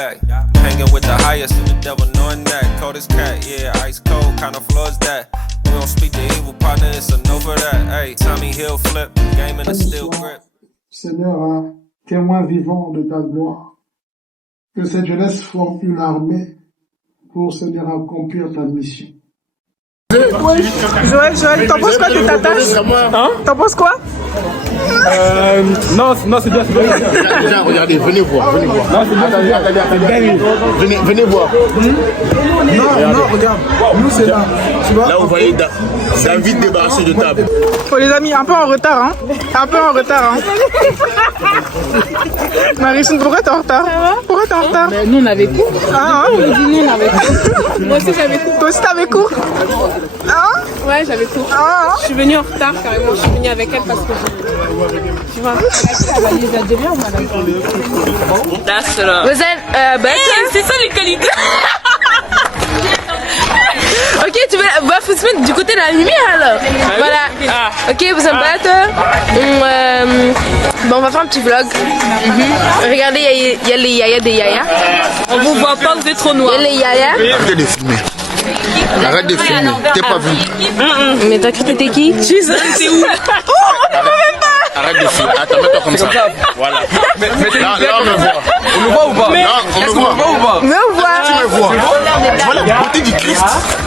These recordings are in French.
back. Hanging with the highest and the devil knowing that. Cold as cat, yeah, ice cold, kind of floor is that. We don't speak to evil partner, it's a no for that. Hey, Tommy Hill flip, game in a steel grip. Seigneur, témoin vivant de ta gloire, que cette jeunesse forme une armée pour, Seigneur, accomplir ta mission. Joël, t'en penses quoi de ta tâche? Hein? T'en penses quoi? Non, c'est bien. Déjà, regardez, venez voir. Non, c'est bien. Attendez. Venez voir. Non, regarde. Nous, c'est là. Tu vois? Là, vous voyez David débarrassé de table. Oh, les amis, un peu en retard, hein. Maricine, pourquoi t'es en retard? Pourquoi t'es en retard? Mais nous, on avait cours. Ah, On dit nous, on avait cours. Moi aussi, j'avais cours. toi aussi t'avais cours? Hein? Ouais, j'avais cours. Ah, Je suis venue en retard, carrément. Je suis venue avec elle parce que tu vois, elle va les aider bien, madame. Vous êtes c'est ça les qualités. Ok, tu veux faut se mettre du côté de la lumière alors. Voilà. Ok, vous êtes prêtes? Bon, on va faire un petit vlog. Regardez, il y a les yaya des yaya. On vous voit pas, vous êtes trop noirs. Il y a les yaya. Arrêtez de filmer. Arrête de filmer. T'es pas vu. Mais t'as cru que t'étais qui? Jesus, c'est où? Arrête de filmer. Attends, mets-toi comme ça. Voilà. Là, on me voit. On le voit ou pas? Là, on me voit. ou pas? Mais on voit. Tu me vois. Voilà la beauté du Christ.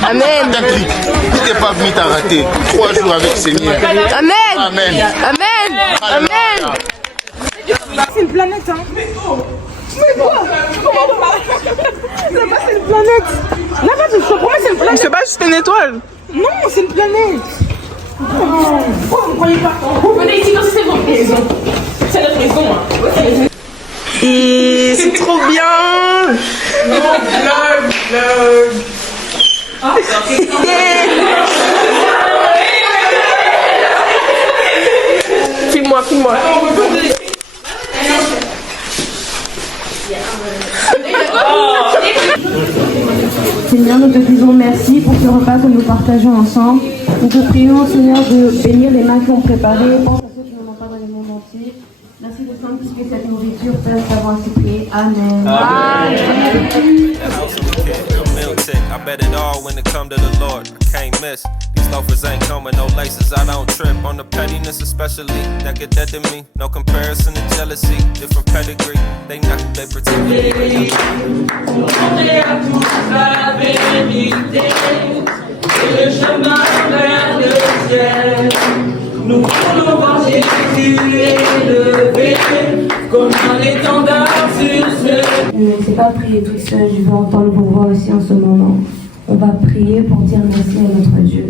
Amen. T'as clic. Si t'es pas venu, t'as raté. 3 jours avec le Seigneur. Amen. Amen. Amen. Amen. c'est une planète, hein. Mais quoi? Là-bas, c'est une planète. Là-bas, pour moi, c'est une planète. C'est pas juste une étoile. Non, c'est une planète. Pourquoi vous croyez pas? Venez ici, c'est votre maison. C'est notre maison, hein. Et c'est trop bien. Vlog. Filme-moi. Seigneur, nous te disons merci pour ce repas que nous partageons ensemble. Nous te prions, Seigneur, de bénir les mains qui ont préparé. Pense à ceux qui n'en ont pas dans le monde entier. Merci de sanctifier cette nourriture, Père, t'avons ainsi prié. Amen. I bet it all when it come to the Lord. I can't miss. These loafers ain't coming, no laces. I don't trip on the pettiness, especially that get dead to me. No comparison to jealousy, different pedigree. They not who they pretend to be. Le chemin vers le ciel. Nous voulons voir Jésus élevé comme un étendard sur ce. Ne laissez pas prier toute seule, je veux entendre vos voix aussi en ce moment. On va prier pour dire merci à notre Dieu,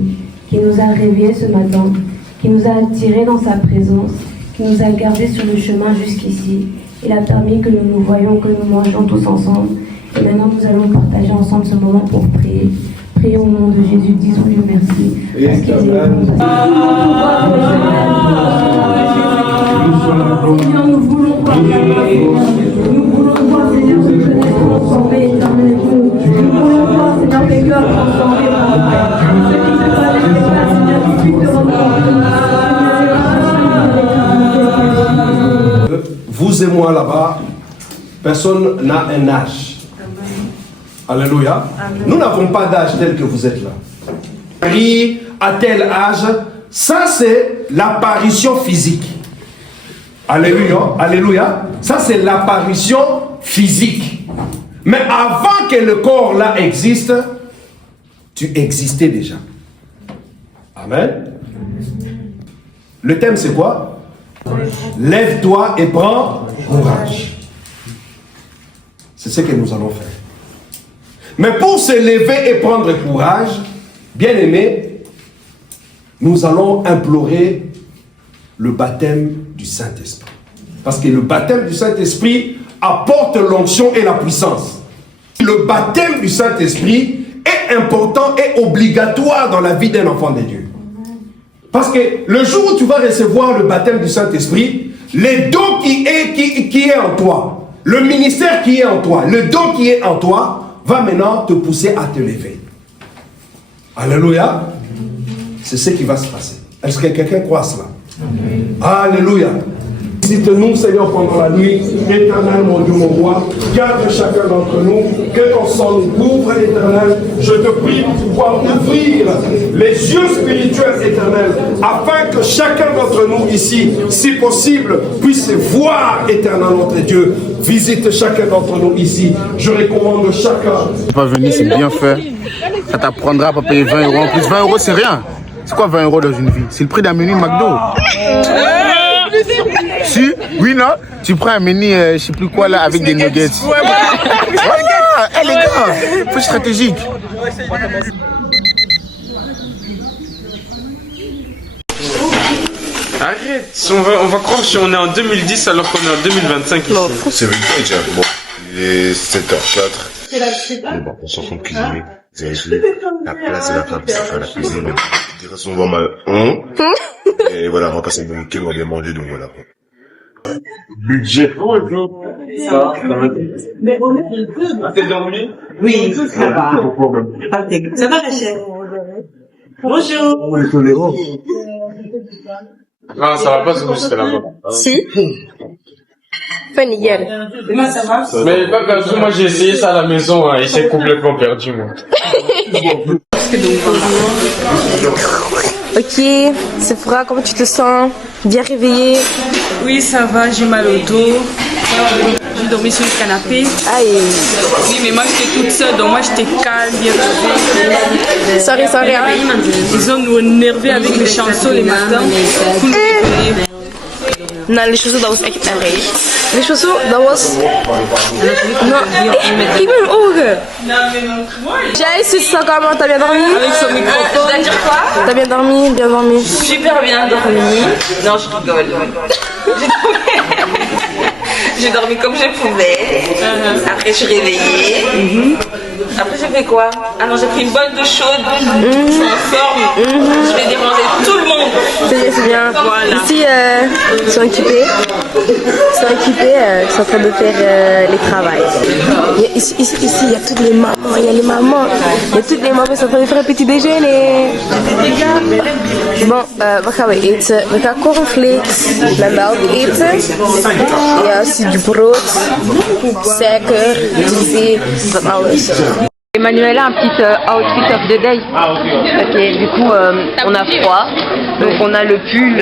qui nous a réveillés ce matin, qui nous a attirés dans sa présence, qui nous a gardés sur le chemin jusqu'ici. Il a permis que nous nous voyions, que nous mangions tous ensemble. Et maintenant, nous allons partager ensemble ce moment pour prier. Prions au nom de Jésus, disons-lui merci. Parce qu'il est bon. Seigneur, nous voulons voir ta gloire. Nous voulons voir, Seigneur, cette jeunesse transformée éternellement. Nous voulons voir, Seigneur, tes cœurs transformés par le Père. Ce qui se passe, Seigneur, qui puisse te rendre. Vous et moi là-bas, personne n'a un âge. Alléluia. Amen. Nous n'avons pas d'âge tel que vous êtes là. Marie à tel âge, ça c'est l'apparition physique. Alléluia. Alléluia. Ça c'est l'apparition physique. Mais avant que le corps là existe, tu existais déjà. Amen. Le thème c'est quoi? Lève-toi et prends courage. C'est ce que nous allons faire. Mais pour se lever et prendre courage, bien aimé, nous allons implorer le baptême du Saint-Esprit. Parce que le baptême du Saint-Esprit apporte l'onction et la puissance. Le baptême du Saint-Esprit est important et obligatoire dans la vie d'un enfant de Dieu. Parce que le jour où tu vas recevoir le baptême du Saint-Esprit, les dons qui est en toi, le ministère qui est en toi, le don qui est en toi, va maintenant te pousser à te lever. Alléluia. C'est ce qui va se passer. Est-ce que quelqu'un croit cela? Alléluia. Visite-nous, Seigneur, pendant la nuit. Éternel, mon Dieu, mon roi, garde chacun d'entre nous. Que ton sang nous couvre, Éternel. Je te prie pour pouvoir ouvrir les yeux spirituels, Éternel, afin que chacun d'entre nous ici, si possible, puisse voir, Éternel, notre Dieu. Visite chacun d'entre nous ici. Je recommande chacun. Pas venir, c'est bien fait. Ça t'apprendra à pas payer 20 euros. En plus, 20 euros, c'est rien. C'est quoi 20 euros dans une vie? C'est le prix d'un menu McDo. Si, oui, non, tu prends un menu, je sais plus quoi là, avec des nuggets. Voilà, hey, les gars, faut être stratégique. Arrête, on va croire qu'on est en 2010 alors qu'on est en 2025 ici. C'est vintage, bon, il est 7h04. Bon, on s'en fout de cuisiner. Vous avez vu, la place de la femme, c'est faire la cuisine. Des raisons vraiment mal. Et voilà, on va passer une week-end, on va bien manger, donc voilà. Budget. Ça va. T'es dormi? Oui, ça va. Ça va, Rachel? Bonjour. On est tolérant. Non, ça va pas se booster là-bas. Si. Pas nickel. Ça va? Mais pas perdu, moi j'ai essayé ça à la maison, hein, et c'est complètement perdu, moi. Ok, Sephora, comment tu te sens? Bien réveillée? Oui, ça va, j'ai mal au dos. J'ai dormi sur le canapé. Aïe. Oui, mais moi j'étais toute seule, donc moi j'étais calme, bien réveillée. Sorry, hein. Ils ont nous énervé avec les chansons les matins. Non, les chaussures, dat was echt erg. Les chaussures, dat was... Non, kijk me mijn ogen. Jij, tu te sens comment? T'as bien dormi? Avec son microphone. Ça veut dire quoi? T'as bien dormi? Bien dormi. Super bien dormi. Non, je rigole. J'ai dormi comme je pouvais. Après, je suis réveillée. Après, j'ai fait quoi? Ah non, j'ai pris une bonne douche chaude. Je suis en forme. Je vais déranger tout le monde. C'est bien. Voilà. Ici, ils sont occupés. Ils sont en train de faire les travails. Ici, il y a toutes les mamans. Il y a les mamans. Il y a toutes les mamans qui sont en train de faire un petit déjeuner. Bon, wat gaan we eten? We gaan cornflakes met melk eten. Ja, aussi du brood, suiker, thé, van alles. Emmanuel a un petit outfit of the day. Ok, du coup on a froid, donc on a le pull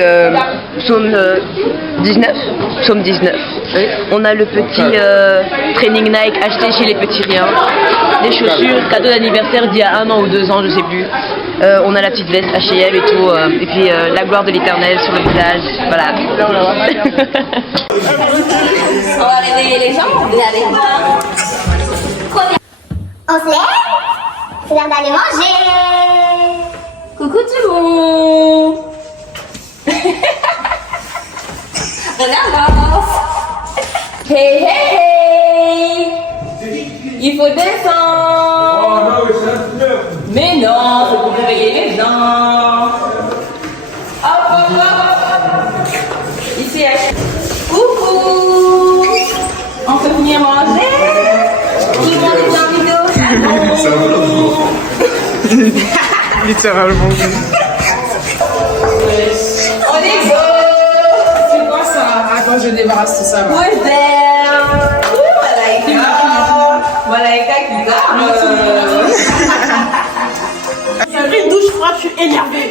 psaume 19. Psaume 19. On a le petit training Nike acheté chez les petits riens. Les chaussures, cadeau d'anniversaire d'il y a 1 an ou 2 ans, je sais plus. On a la petite veste H&M et tout, et puis la gloire de l'Éternel sur le visage, voilà. On va réveiller les gens, regardez. On se lève, c'est l'heure d'aller manger. Coucou tout le monde. Regarde. Hey, hey, hey. Il faut descendre. Mais non, c'est pour réveiller les gens. Hop, hop, hop. Ici, coucou. On peut venir manger. Tout le monde est en vidéo. Littéralement. On est go. C'est quoi ça? Attends, je débarrasse tout ça. Who's there? Malaika qui garde. J'ai pris une douche froide, je suis énervée.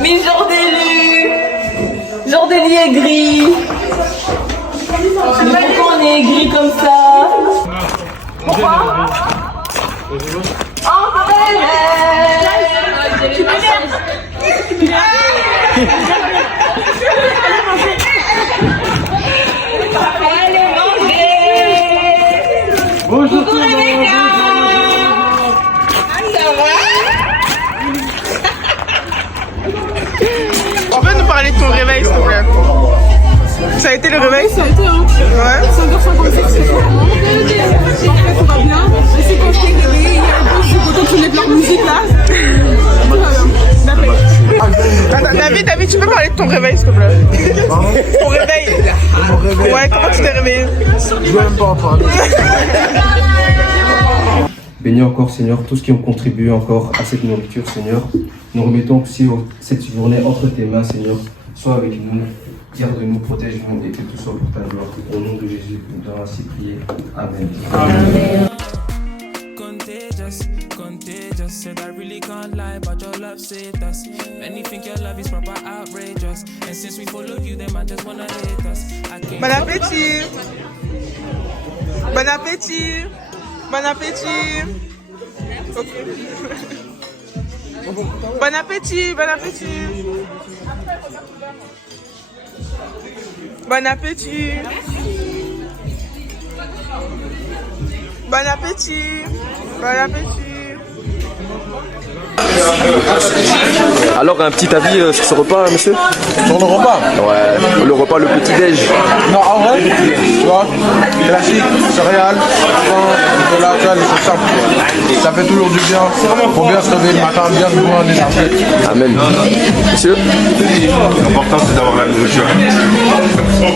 Mais Jordélie est gris. Mais pourquoi on est gris comme ça? Pourquoi? Oh, tu Bonjour tout le monde. Ça va? On peut nous parler de ton réveil, s'il te plaît? Ça a été le réveil? Ça a été, hein. Ouais. 5h56, c'est tout. Parfait, tout va bien. Et c'est quand je t'ai réveillé, il y a un peu, je suis contente que tu mettes leur musique là. Tout va bien. David, tu peux parler de ton réveil, s'il te plaît? Ton réveil? Ouais, comment tu t'es réveillé? Je veux même pas en parler. Bénis encore, Seigneur, tous qui ont contribué encore à cette nourriture, Seigneur. Nous remettons aussi cette journée entre tes mains, Seigneur. sois avec nous, garde-nous, protège-nous et que tout soit pour ta gloire. Au nom de Jésus, nous devons ainsi prier. Amen. Amen. Contagious, said I really can't lie, but your love saved us. Many think your love is proper outrageous, and since we follow you, them I just wanna hate us. Bon appétit. Bon appétit. Bon appétit. Ok. Bon appétit, bon appétit. Bon appétit. Bon appétit. Bon appétit. Alors un petit avis sur ce repas, monsieur? Sur le repas? Ouais, le repas, le petit-déj. Non, en vrai, tu vois, classique, céréales, pain, chocolat, tu vois, les choses simples. Ça fait toujours du bien. Faut bien se réveiller le matin, bien se boire en énergie. Amen. Monsieur? L'important c'est d'avoir la nourriture.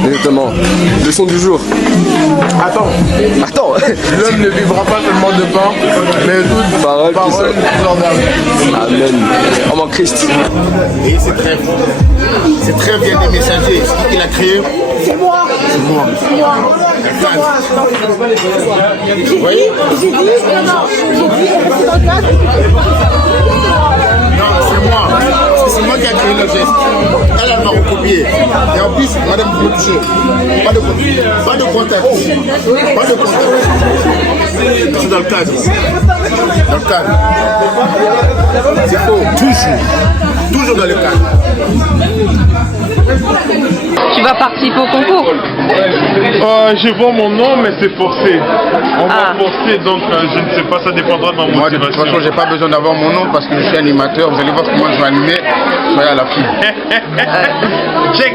Exactement. Leçon du jour. Attends. L'homme ne vivra pas seulement de pain, mais de toute parole qui sort. Amen. Homme en Christ. Et c'est très bien des messagers. C'est qui l'a créé? C'est moi. C'est moi. C'est moi. Vous voyez? J'ai dit, non, j'ai dit, restez dans le cadre. Non, c'est moi. C'est moi qui a créé le geste. Elle m'a recopié. Et en plus, madame, vous me touchez. Pas de contact. Pas de contact. C'est dans le cadre. Dans le cadre. C'est faux. Toujours dans le cadre. Tu vas participer au concours? Je vois mon nom, mais c'est forcé. On va forcer, donc je ne sais pas, ça dépendra de ma motivation. Moi, de toute façon, j'ai pas besoin d'avoir mon nom parce que je suis animateur. Vous allez voir comment je vais animer. Soyez à la fin. Check.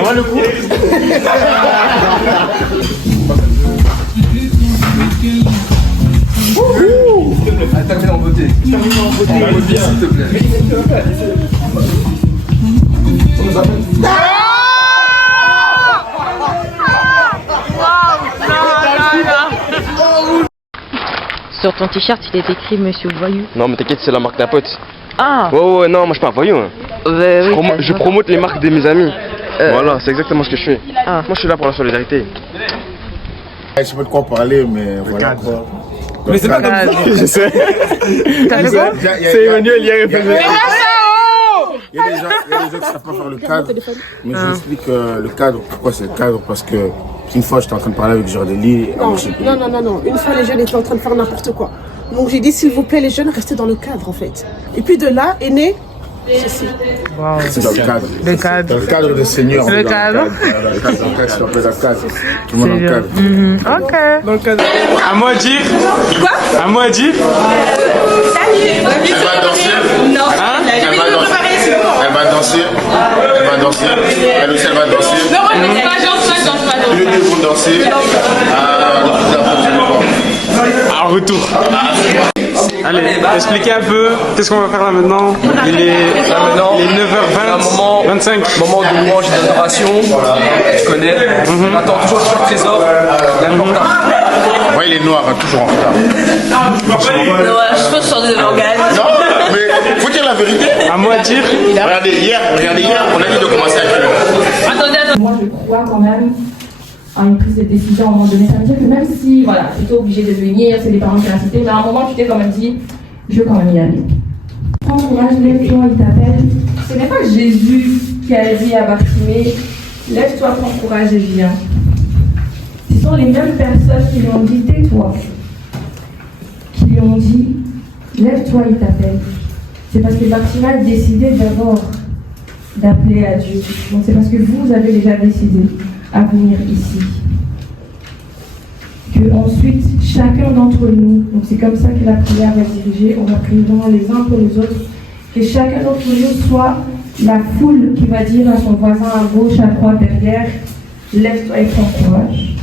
On le coup. Termine en beauté. S'il te plaît. Sur ton t-shirt, il est écrit Monsieur Voyou. Non mais t'inquiète, c'est la marque d'un pote. Ah. Ouais, non, moi je suis pas un voyou. Hein. Je promote les marques de mes amis. Voilà, c'est exactement ce que je fais. Moi je suis là pour la solidarité. Je sais pas de quoi parler, mais voilà. Mais c'est pas comme ça. Je sais. T'as fait quoi? C'est Emmanuel, il y a répondu. Il y a des gens qui ne savent pas faire le cadre, mais je vous explique le cadre. Pourquoi c'est le cadre? Parce que une fois j'étais en train de parler avec Jordeli. Non. Une fois les jeunes étaient en train de faire n'importe quoi. Donc j'ai dit s'il vous plaît les jeunes, restez dans le cadre en fait. Et puis de là est né ceci. Wow. C'est dans le cadre. Le cadre. Dans le cadre de Seigneur. Le cadre. Dans le cadre. Tout le monde dans le cadre. Ok. Dans le cadre. À moi de dire. Quoi? À moi de dire. Elle va danser. Elle va danser. Elle aussi elle va danser. Non, moi je danse pas. Les deux vont danser. En retour. Allez, expliquez un peu, qu'est-ce qu'on va faire là maintenant? Il est 9h20, 25. Moment de louange et d'adoration, tu connais. On attend toujours sur le trésor, l'important. Ouais, il est noir, toujours en retard. Je pense que je sors de l'organe. Non, mais faut dire la vérité. À moi de dire. Regardez, hier, on a dit de commencer à jouer. Attendez. Moi, je crois quand même à une prise de décision à un moment donné. Ça veut dire que même si, voilà, tu es obligé de venir, c'est les parents qui l'ont incité, mais à un moment, tu t'es quand même dit, je veux quand même y aller. Prends courage, lève-toi, il t'appelle. Ce n'est pas Jésus qui a dit à Bartimée, lève-toi, prends courage et viens. Ce sont les mêmes personnes qui lui ont dit, tais-toi. Qui lui ont dit, lève-toi, il t'appelle. c'est parce que Maxima a décidé d'abord d'appeler à Dieu. Donc c'est parce que vous avez déjà décidé à venir ici. Que ensuite, chacun d'entre nous, donc c'est comme ça que la prière va se diriger, on va prier vraiment les uns pour les autres, que chacun d'entre nous soit la foule qui va dire à son voisin à gauche, à droite, derrière, lève-toi et prends courage.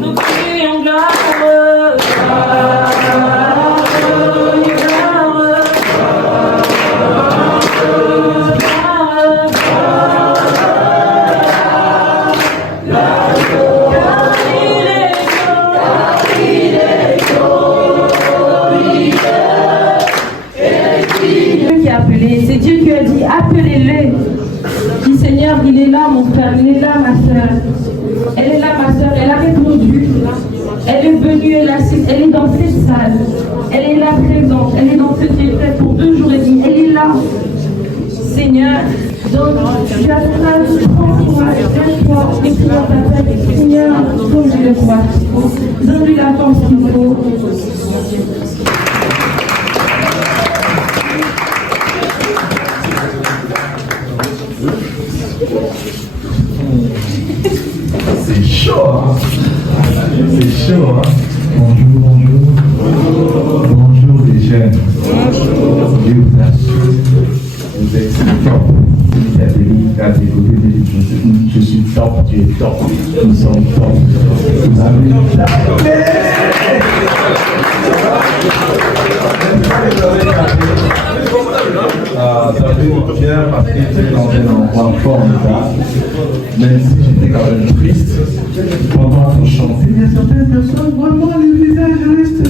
Nous prions gloire. C'est Dieu qui a dit appelez-le. Dit Seigneur, il est là mon frère, il est là ma soeur. Elle est là ma soeur, elle a répondu. Elle est venue, elle est dans cette salle. Elle est là présente, elle est dans cette retraite pour 2 jours et demi. Elle est là. Seigneur, donc tu as ton âme, prends courage, lève-toi et prie dans ta tête. Seigneur, donne-lui le courage qu'il faut, donne-lui la force qu'il faut. C'est chaud, hein? C'est chaud, hein? Bonjour, bonjour. Bonjour les jeunes. Dieu vous assure. Vous êtes top. Je suis top, tu es top. Nous sommes top. Vous avez ça fait bien parce que j'étais dans un endroit formidable. Même si j'étais quand même triste, pendant qu'on chantait, il y a certaines personnes, vraiment les visages restent.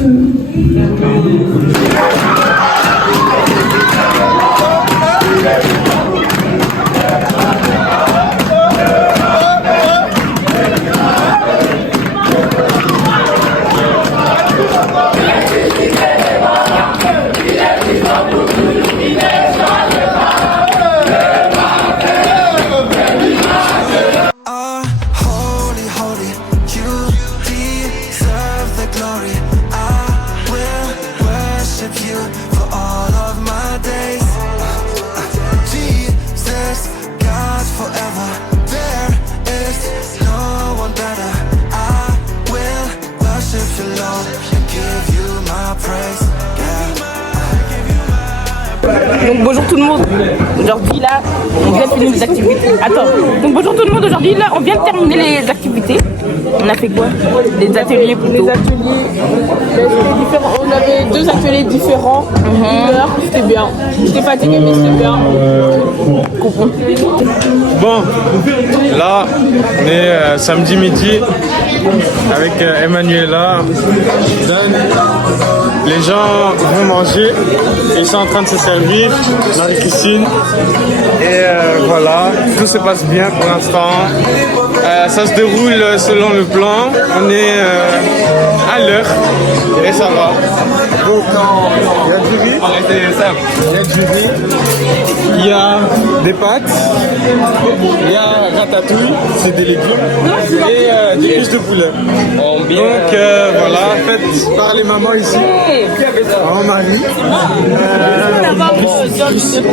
Donc bonjour tout le monde, aujourd'hui là on vient de finir les activités. Attends, donc bonjour tout le monde, aujourd'hui là on vient de terminer les activités. On a fait quoi? Des ateliers plutôt. Des ateliers différents, on avait 2 ateliers différents, 1 heure, c'était bien. J'étais fatiguée mais c'était bien. Bon, là on est samedi midi avec Emmanuela, Dan. Les gens vont manger, ils sont en train de se servir, Marie-Christine. Et voilà, tout se passe bien pour l'instant. Ça se déroule selon le plan, on est à l'heure et ça va. Donc il y a du riz, c'est simple. Il y a du riz, il y a des pâtes, il y a ratatouille, c'est des légumes, et des cuisses de poulet. Donc voilà, faites par les mamans ici. Maman Marie,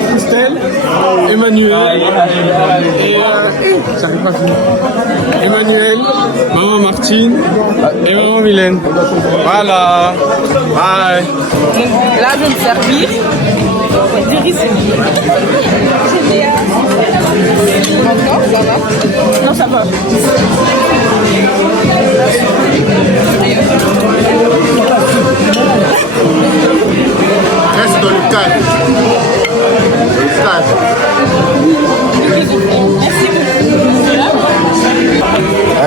Christelle, Emmanuel, et j'arrive pas à finir. Emmanuel, maman Martine et maman Mylène. Voilà. Bye. Là je vais me servir du riz. Encore, ça va? Non, ça va. Reste dans le cadre.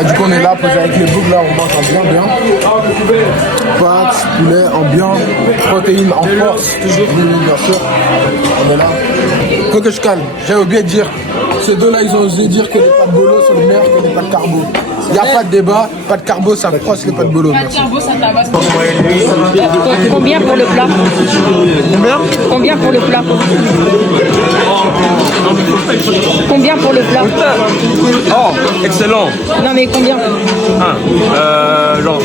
Du coup on est là posé avec les boucles, là on mange bien. Pâtes, poulet en bien, protéines en force, toujours bien sûr. On est là. Faut que je calme, j'avais oublié de dire, ces deux-là ils ont osé dire que les pâtes bolo sont meilleures que les pâtes carbo. Il n'y a pas de débat, pâtes carbo ça crosse les pâtes bolo. Merci. Combien pour le plat? Combien pour le plat? Combien pour le plat? Oh, excellent. Non mais combien? Genre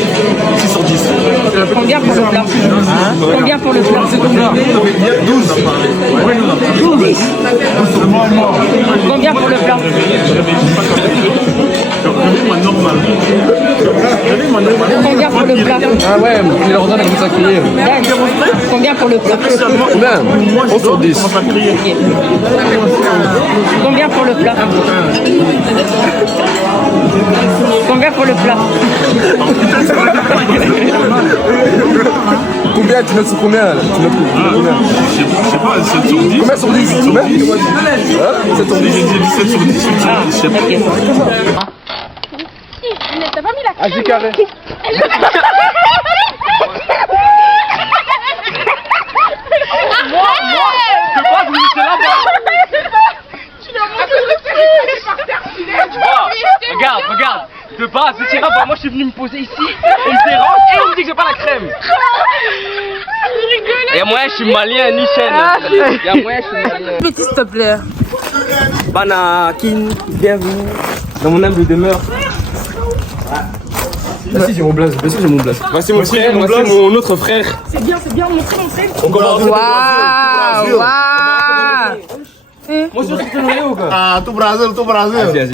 6 sur 10. Combien pour le plat? Combien pour le plat? 12. Combien pour le plat? Combien pour le plat? Ah ouais, il leur donne avec sa crier. Combien pour le plat? Combien? 11 sur 10. Combien pour le plat? Combien pour le plat? Combien? Tu notes sur combien là? Tu notes combien? Je sais pas, 7 sur 10. Combien sur 10? Combien? 7 sur 10. J'ai dit 17 sur 10. Je sais pas. T'as pas mis la crème? Ah, carré. Regarde, de base, c'est là-bas. Moi, je suis venu me poser ici, on me dérange et on me dit que j'ai pas la crème. Il y a moyen, je suis malien, Nichel. Il y a moyen, je suis malien. Petit, s'il te plaît. Banakin, bienvenue dans mon humble demeure. Merci, j'ai mon blaze. Merci, j'ai mon blaze. Voici mon frère, voici mon autre frère. C'est bien, montrez. On commence. Waouh. Moi, je suis ou quoi? Ah, tout Brésil. Vas-y.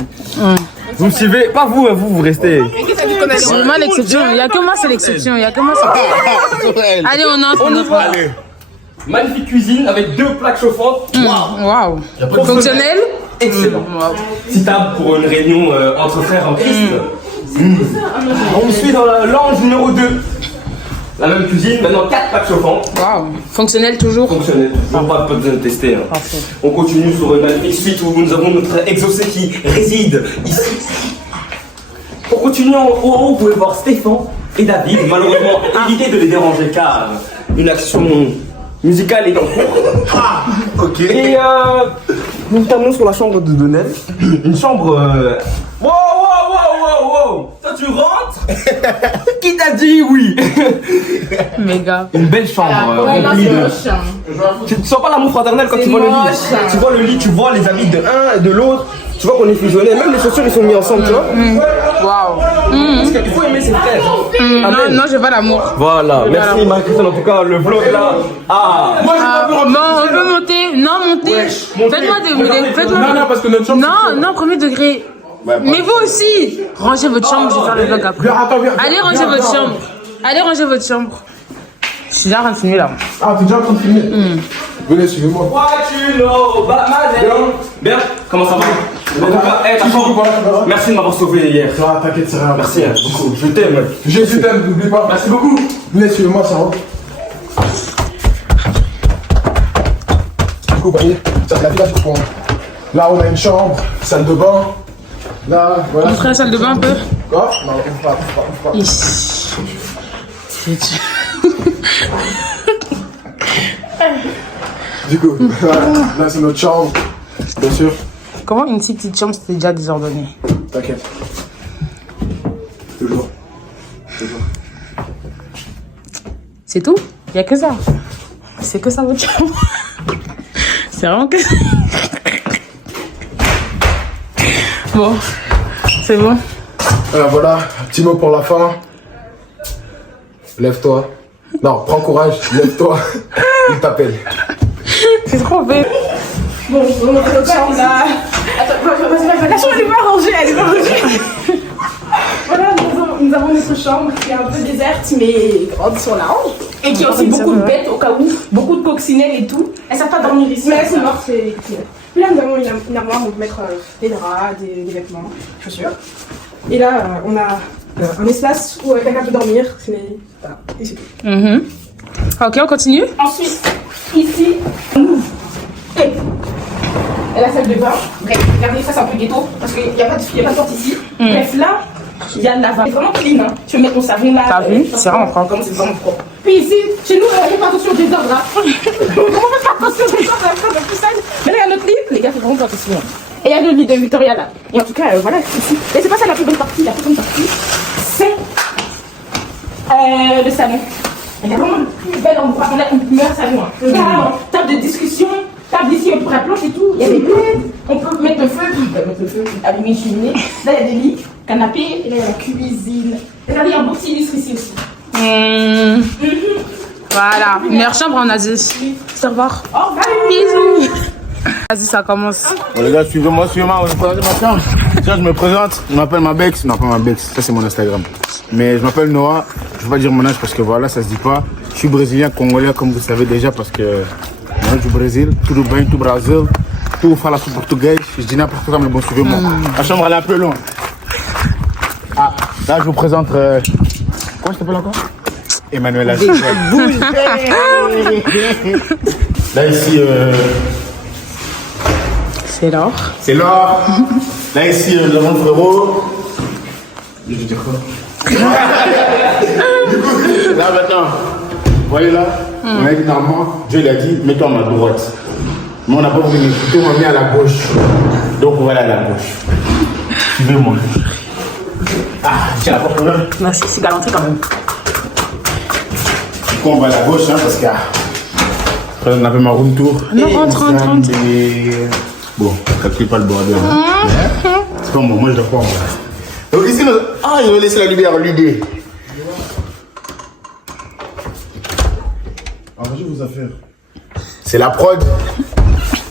Vous me suivez? Pas vous, vous restez. C'est moi l'exception. Il y a que moi, c'est l'exception. Allez, on entre. Allez. Magnifique cuisine avec 2 plaques chauffantes. Waouh. Fonctionnel? Excellent. Si table pour une réunion entre frères en Christ. On me suit dans l'ange numéro 2. La même cuisine, maintenant 4 plaques chauffantes. Waouh. Fonctionnel toujours? Fonctionnel. Pas besoin de tester. Hein. On continue sur une magnifique suite où nous avons notre exaucé qui réside ici. Pour continuer en haut, vous pouvez voir Stéphane et David. Malheureusement, évitez de les déranger car une action musicale est en cours. Ok. Et nous terminons sur la chambre de Donnel. Une chambre. Wow! Toi tu rentres? Qui t'a dit oui? Méga. Une belle chambre. Tu ne sens pas l'amour fraternel quand tu vois le lit? Tu vois le lit, tu vois les habits de un et de l'autre. Tu vois qu'on est fusionnés. Même les chaussures ils sont mis ensemble, tu vois? Waouh. Parce qu'il faut aimer ses frères. Non, j'ai pas d'amour. Voilà, merci Marie-Christine. En tout cas, le vlog là. Moi j'ai pas peur. Non, on peut monter. Non, montez. Faites-moi des. Non, parce que notre chambre. Non, premier degré. Mais vous aussi. Rangez votre chambre, je vais faire le vlog après. Allez, rangez votre chambre. Je suis déjà en train de filmer là. Ah, t'es déjà en train de filmer? Venez, suivez-moi. What you know, bien. Comment ça va? Merci de m'avoir sauvé hier. T'inquiète, c'est rien. Merci beaucoup. Je t'aime. Jésus t'aime, n'oublie pas. Merci beaucoup. Venez, suivez-moi, ça va. Du coup, voyez, ça c'est la village du point. Là, on a une chambre, salle de bain. Là, voilà. Montrer la salle de bain un peu. Quoi? Non, on peut pas. Du coup, là c'est notre chambre, bien sûr. Comment une si petite chambre c'était déjà désordonné? T'inquiète. Toujours. C'est tout? Il n'y a que ça? C'est que ça votre chambre? C'est vraiment que ça? Bon, c'est bon. Alors voilà, un petit mot pour la fin. Lève-toi. Non, prends courage, lève-toi. Il t'appelle. C'est trop fait. Bon, on a notre chambre là. Attends, la chambre elle est pas rangée, Voilà, nous avons notre chambre qui est un peu déserte mais grande sur la range. Et qui a aussi beaucoup de bêtes au cas où, beaucoup de coccinelles et tout. Elles savent pas dormir ici. Mais elles sont mortes, c'est coccinelles. Puis là, nous avons une armoire où mettre des draps, des vêtements, des chaussures. Et là, on a un espace où quelqu'un peut dormir. Mais voilà, et c'est tout. Ok, on continue. Ensuite, ici, on ouvre. Et la salle de bain. Bref, regardez, ça c'est un peu ghetto parce qu'il n'y a pas de porte ici. Bref, là, il y a le lavabo. C'est vraiment clean, hein. Tu peux mettre ton savon là. T'as vu? C'est vraiment propre. C'est vraiment propre. Puis ici, chez nous, on fait attention aux désordres là. Comment faire attention aux désordres là? C'est plus sale. Mais là, il y a notre lit. Les gars, faites vraiment attention. Et il y a le lit de Victoria là. Et en tout cas, voilà, ici. Et c'est pas ça la plus bonne partie. La plus bonne partie, c'est le salon. Il y a vraiment le plus bel endroit. On a une meilleure salon. Table de discussion. Table ici pour la planche et tout. Il y a des LED. On peut mettre le feu. Allumer une cheminée. Là, il y a des lits, canapé. Et là, il y a la cuisine. Regardez, il y a un beau petit illustre ici aussi. Voilà, meilleure chambre en Asie. Au revoir. Bisous. Vas-y, ça commence. Bon, les gars, suivez-moi, suivez-moi. Je me présente. Je m'appelle Mabex. Non, pas Mabex. Ça, c'est mon Instagram. Mais je m'appelle Noah. Je ne vais pas dire mon âge parce que voilà, ça se dit pas. Je suis brésilien, congolais, comme vous savez déjà, parce que moi, du Brésil, tout bem, tout Brasil, tout fala sous portugais. Je dis n'importe quoi, mais bon, suivez-moi. La chambre, elle est un peu loin. Ah, là, je vous présente. Comment je t'appelle encore? Emmanuel. Là, ici. C'est l'or. C'est l'or. Là, ici, nous avons le frérot. Je vais dire quoi? Du coup, là, maintenant, vous voyez là, on a dit normalement, Dieu l'a dit, mets-toi à ma droite. Mais on n'a pas voulu m'écouter, on m'a mis à la gauche. Donc, voilà à la gauche. Suivez-moi. Ah, tiens, pas de problème. Merci, c'est galanterie quand même. Du coup, on va à la gauche, hein, parce que. Après, on avait ma room tour. Non, rentre. Bon, calcule pas le bordel. C'est pas moi je dors pas en vrai. Donc ici, ils ont laissé la lumière, l'idée. Arrangez vos affaires. C'est la prod.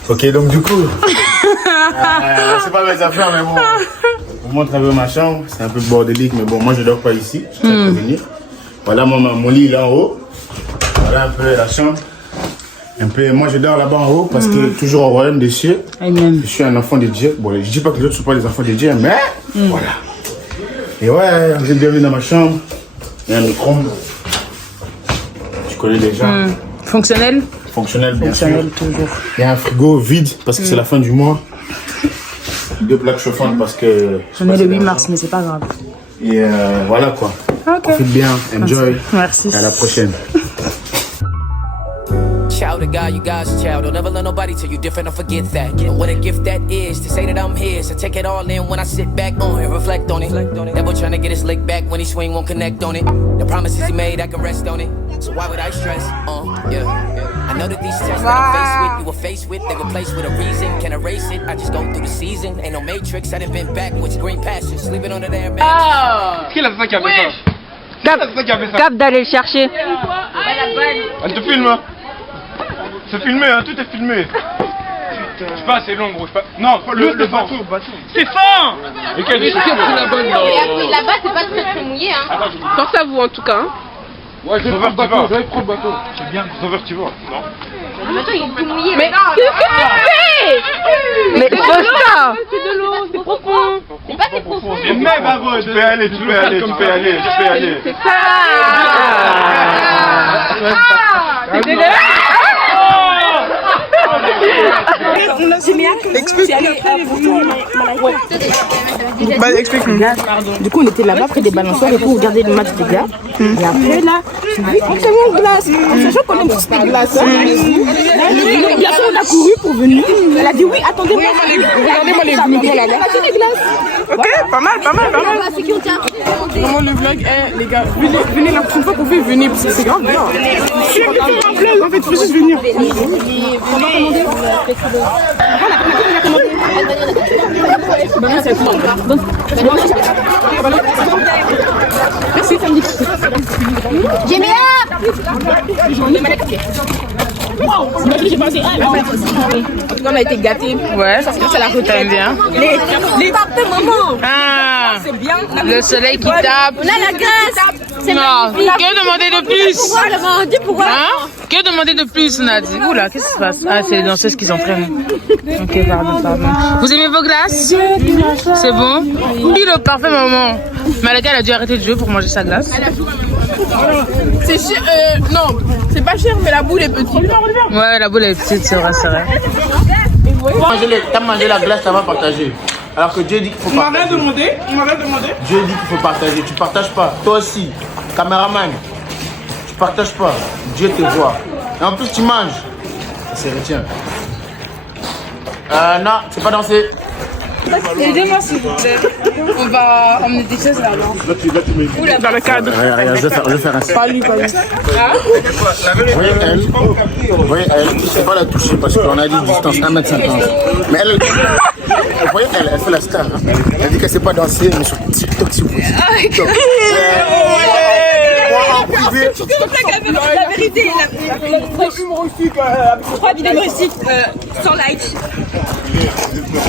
Ok, donc du coup, c'est pas mes affaires, mais bon. Je vous montre un peu ma chambre. C'est un peu bordélique, mais bon, moi je dors pas ici. Je tiens à prévenir. Voilà mon lit là en haut. Voilà un peu la chambre. Un peu, moi je dors là-bas en haut parce que toujours au royaume des cieux. Amen. Je suis un enfant de Dieu. Bon, je dis pas que les autres ne sont pas des enfants de Dieu, mais voilà. Et ouais, vous êtes bienvenue dans ma chambre. Il y a un micro. Tu connais déjà. Fonctionnel? Fonctionnel, bien Fonctionnel, sûr. toujours. Il y a un frigo vide parce que c'est la fin du mois. 2 plaques chauffantes parce que. J'en ai le 8 mars, mais c'est pas grave. Et voilà quoi. Ok. Profite bien, enjoy. Merci. Et à la prochaine. Child of God, you God's child. Don't ever let nobody tell you different or forget that. And what a gift that is to say that I'm his. I take it all in when I sit back on it, reflect on it. Devil trying to get his lick back when he swing, won't connect on it. The promises he made, I can rest on it. So why would I stress? Yeah. I know that these tests that I'm faced with, you were faced with, they replaced with a reason. Can't erase it, I just go through the season. Ain't no matrix, I done been backwards, green pastures, sleeping on the damn bed. Qui a fait ça qui a fait ça? Cap d'aller le chercher. Elle te filme. C'est filmé, hein, tout est filmé. Je sais pas, c'est long, gros. Non, le bateau. C'est fin. Et quel est la bonne? Là-bas, c'est pas très mouillé, hein. Force à vous, en tout cas. Hein. Ouais, je vais prendre le bateau. C'est bien, Sauvertivore. Non. Le bateau, il est tout mouillé. Mais qu'est-ce que tu fais? Mais pose ça. C'est de l'eau, c'est profond. C'est pas si profond. Et même avant, tu peux aller. C'est ça. C'est dégueulasse. Explique-nous. Du coup, on était là-bas près des balançoires et pour regarder le match des gars. Et après, là, j'ai vu un camion de glace. En sachant qu'on aime tout ce qui est glace. Bien sûr, on a couru pour venir. Elle a dit oui, attendez-moi. Regardez-moi les moutons là-bas. Elle a dit des glaces. Ok, pas mal. Vraiment, le vlog est, les gars, venez la prochaine fois qu'on fait, venez, parce que c'est grave bien. Si on fait un vlog, en fait, il faut juste venir. Merci, samedi. J'ai mis En tout cas, on a été gâtés. Ouais, ça la retombe bien. Les maman. Ah, c'est bien. Le soleil qui tape. On a la graisse. Non, que demander de plus? Pourquoi Hein? Que demander de plus, Nadi? Oula, qu'est-ce qui se passe? Ah, c'est les danseuses qui s'entraînent. Ok, pardon. Vous aimez vos glaces? C'est bon? Puis le parfait moment. Malika, elle a dû arrêter de jouer pour manger sa glace. C'est cher, non, c'est pas cher, mais la boule est petite. Ouais, la boule est petite, c'est vrai. T'as mangé la glace, ça va partager. Alors que Dieu dit qu'il faut partager. On m'avait demandé. Dieu dit qu'il faut partager. Tu partages pas. Toi aussi, caméraman, tu partages pas. Dieu te voit. Et en plus, tu manges. C'est retient. Non, c'est pas danser. Aidez-moi s'il vous plaît. On va emmener des choses là-bas. Oula, dans le cadre. Je vais faire un. Pas lui. Vous voyez elle, je ne sais pas la toucher parce qu'on a dit distance 1m50. Mais elle, vous voyez elle fait la star. Hein. Elle dit qu'elle ne sait pas danser, mais sur TikTok, si vous voulez. TikTok. La vérité, humoristique. 3 vidéos humoristiques, 100 likes.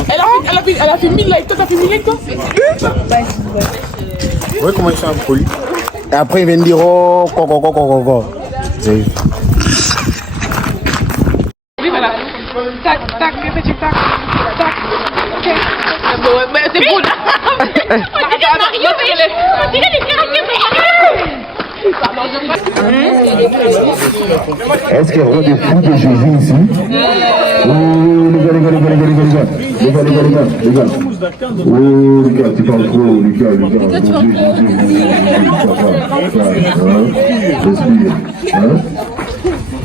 Elle a fait 1000 likes. Toi, t'as fait 1000 likes, toi? Ouais, comment ils sont impolis. Et après, ils viennent dire oh, quoi. Oui, voilà. Tac, tac, petit tac. Tac. Ok. Bon, mais c'est bon. On dirait Mario, on dirait les frères Est-ce qu'il y aura des fous de Jésus ici? Oh, les gars. Oh, les gars, tu parles trop, les gars.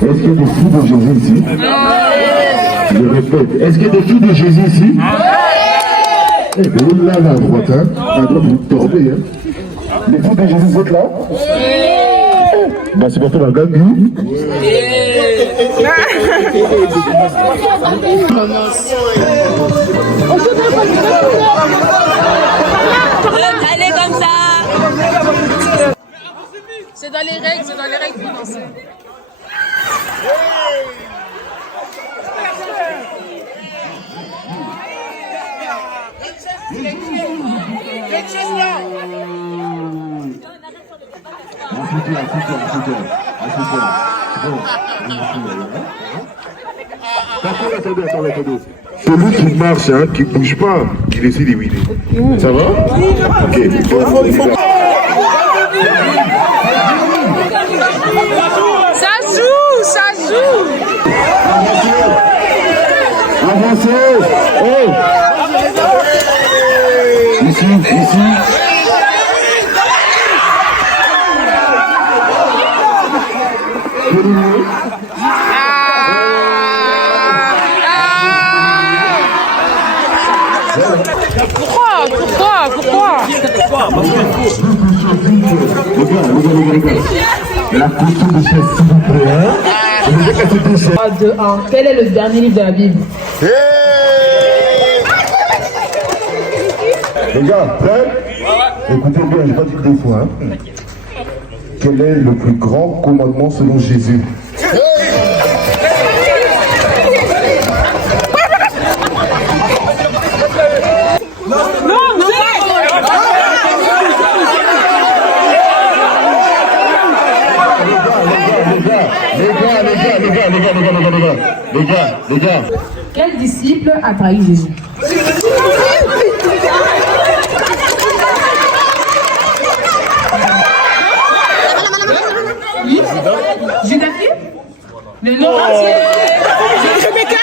Est-ce qu'il y a des fous de Jésus ici? Je répète, est-ce qu'il y a des fous de Jésus ici? Eh bien, là, à droite, à droite, vous tombez, Les fous de Jésus, vous êtes là? Bah, c'est pour faire la gagne. Allez comme ça. C'est dans les règles pour danser. Attendez. Celui qui marche, qui ne bouge pas, qui décide où il est. Ça va? Ok. Ça joue. Avancez. Oh. Ici. Pourquoi? La couture de chaise, s'il vous plaît. 2, 1. Quel est le dernier livre de la Bible? Les gars, prêts? Écoutez bien, je vais pas dire deux fois. Quel est le plus grand commandement selon Jésus? Les gars. Quel disciple a trahi Jésus? Judas qui? Le nom entier. Rebecca.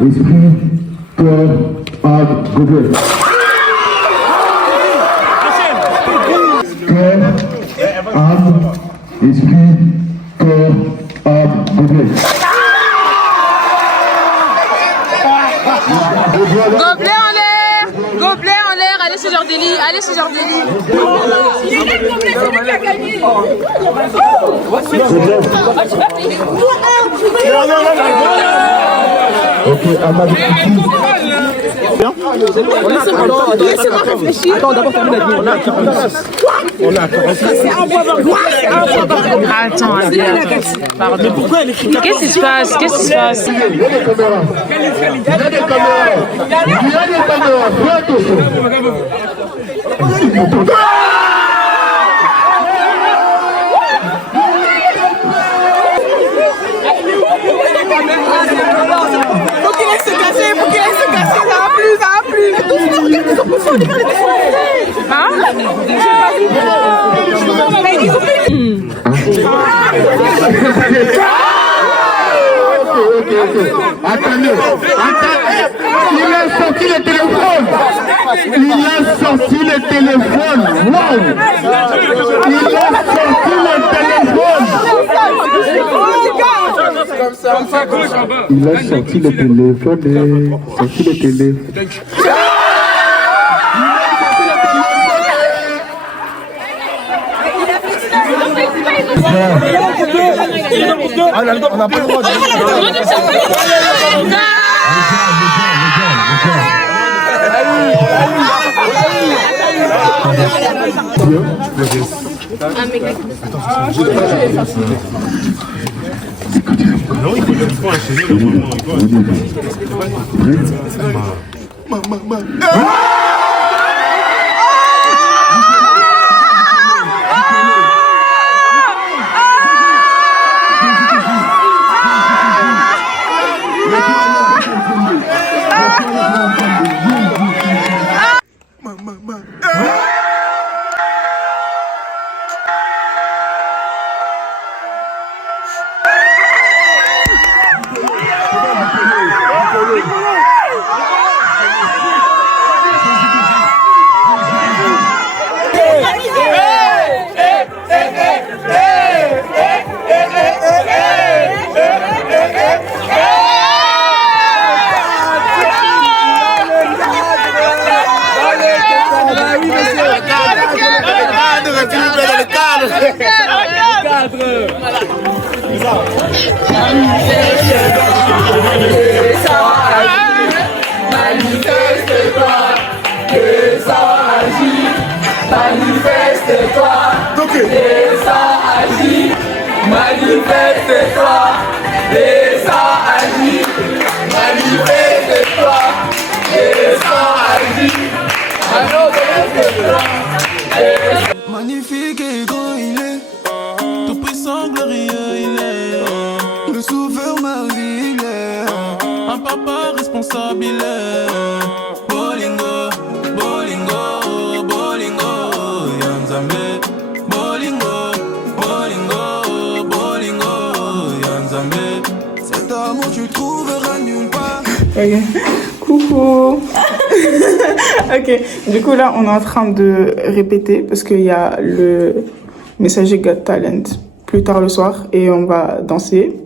Esprit, cœur, âme, gobelet. Cœur, âme, esprit, cœur, âme, gobelet. Gobelet en l'air, allez ce genre de lit. Il est là, gobelet, c'est lui qui a gagné. Ok, Amadou. Laissez-moi réfléchir. Attends, d'abord termine la vie. On a c'est un point par Attends, pardon. Mais pourquoi elle est... Qu'est-ce qui se passe? Il y a des caméras. Fais attention. Faut qu'il laisse se casser, ça va plus. Regardez son pouce, hein? Mais ils ont fait... Ok. Attendez. Il sorti le téléphone. Il a sorti le téléphone. Wow. Il a sorti le téléphone. Il a sorti le téléphone et sorti le téléphone. On n'a pas le droit de... Non, il faut enchaîner le moment. Manifeste-toi, descends, agis. Manifeste-toi, descends, agis. Manifeste-toi, descends, agis. Manifeste-toi. Magnifique et grand il est, tout puissant, glorieux il est, le sauveur ma vie il est, un papa responsable il est. Bolingo, bolingo, bolingo, Yanzambe. Bolingo, bolingo, bolingo, Yanzambe. Cet amour tu le trouveras nulle part. Ok, coucou. Ok, du coup là on est en train de répéter parce qu'il y a le Messager Got Talent plus tard le soir et on va danser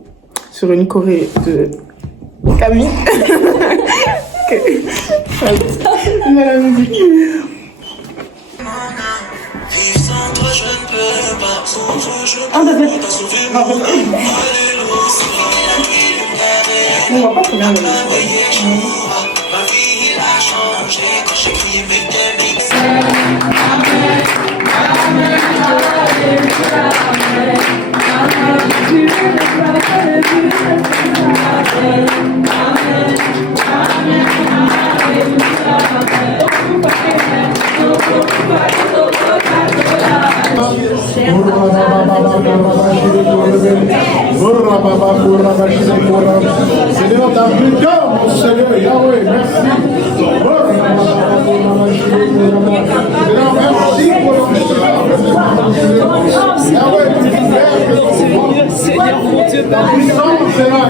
sur une choré de Camille. Ok, mets la musique. On va pas bien. Seigneur, t'as plus cœur, mon Seigneur, Yahweh, merci. Seigneur,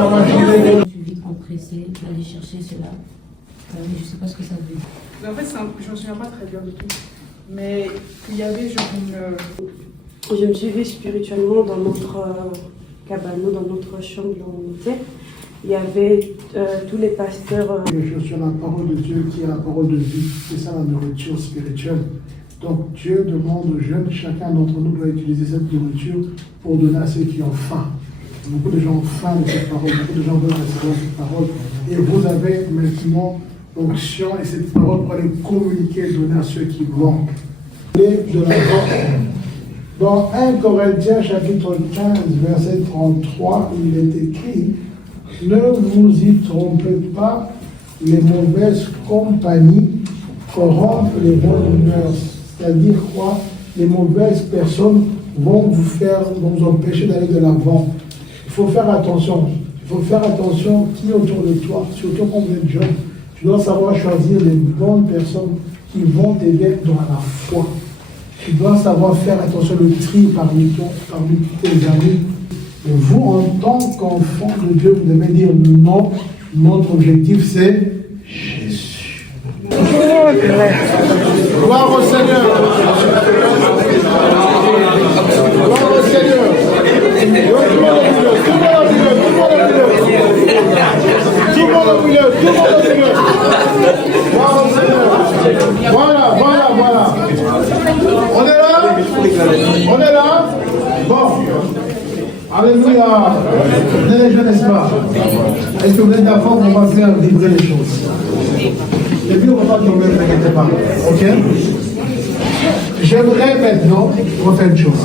mon Dieu, Je suis vite empressée d'aller chercher cela. Mais je ne sais pas ce que ça veut dire. En fait, je ne me souviens pas très bien de tout. Mais il y avait genre une... Je me suivais spirituellement dans notre cabane, dans notre chambre où on était. Il y avait tous les pasteurs. Quelque chose sur la parole de Dieu qui est la parole de vie. C'est ça la nourriture spirituelle. Donc Dieu demande aux jeunes, chacun d'entre nous doit utiliser cette nourriture pour donner à ceux qui ont faim. Beaucoup de gens ont faim de cette parole, beaucoup de gens veulent recevoir cette parole. Et vous avez maintenant l'onction et cette parole pour aller communiquer, donner à ceux qui manquent. De la dans 1 Corinthiens chapitre 15, verset 33, il est écrit « Ne vous y trompez pas, les mauvaises compagnies corrompent les bonnes mœurs. » C'est-à-dire quoi? Les mauvaises personnes vont vous empêcher d'aller de l'avant. Il faut faire attention. Il faut faire attention qui est autour de toi, surtout quand vous êtes jeune. Tu dois savoir choisir les bonnes personnes qui vont t'aider dans la foi. Tu dois savoir faire attention le tri parmi tes amis. Et vous, en tant qu'enfant de Dieu, vous devez dire non. Notre objectif, c'est Jésus. Gloire au Seigneur. Gloire au Seigneur. Tout le monde au milieu. Gloire au Seigneur. Voilà. On est là. Bon. Alléluia. Vous êtes les jeunes, n'est-ce pas? Est-ce que vous êtes d'accord qu'on va faire vibrer les choses? Et puis on va pas tomber, ne vous inquiétez pas. Ok? J'aimerais maintenant refaire une chose.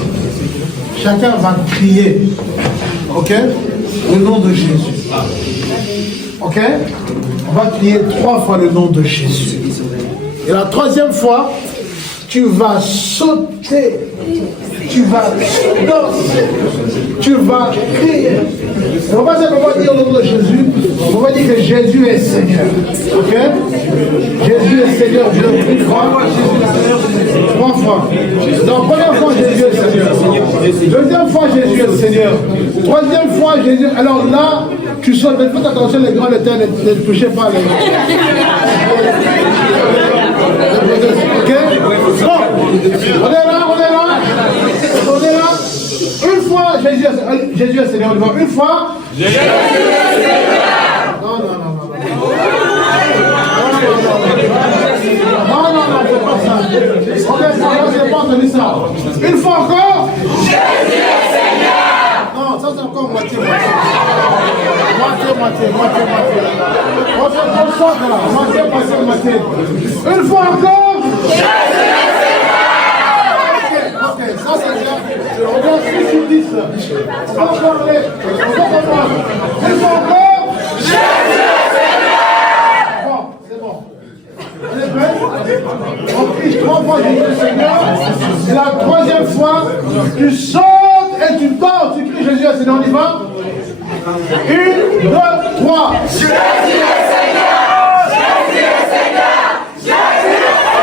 Chacun va crier, ok? Le nom de Jésus. Ok? On va crier 3 fois le nom de Jésus. Et la 3e fois, tu vas sauter. Tu vas danser, tu vas crier. On va simplement dire le nom de Jésus. On va dire que Jésus est Seigneur. Ok? Jésus est Seigneur. Je le prie 3 fois. Donc, première fois, Jésus est Seigneur. Deuxième fois, Jésus est Seigneur. Troisième fois, Jésus. Alors là, tu sautes. Mais faites attention, les grands terre, ne touchez pas les. Ok? Bon, on est là. Une fois, Jésus est Seigneur. Une fois, Jésus est Seigneur. Non, c'est pas ça. C'est pas entendu ça. Une fois encore, Jésus est Seigneur. Non, ça c'est encore moitié. On se concentre là. Moitié. Une fois encore, Jésus est Seigneur. Ok, ça c'est bien. On doit se dire ça. On va parler. On va comprendre. Une fois encore, Jésus est Seigneur. Bon, c'est bon. On est prêts? On crie 3 fois Jésus est Seigneur. Et la 3e fois, tu sautes et tu danses. Tu cries Jésus est Seigneur. On y va? 1, 2, 3. Jésus est Seigneur. Jésus est Seigneur. Jésus est Seigneur.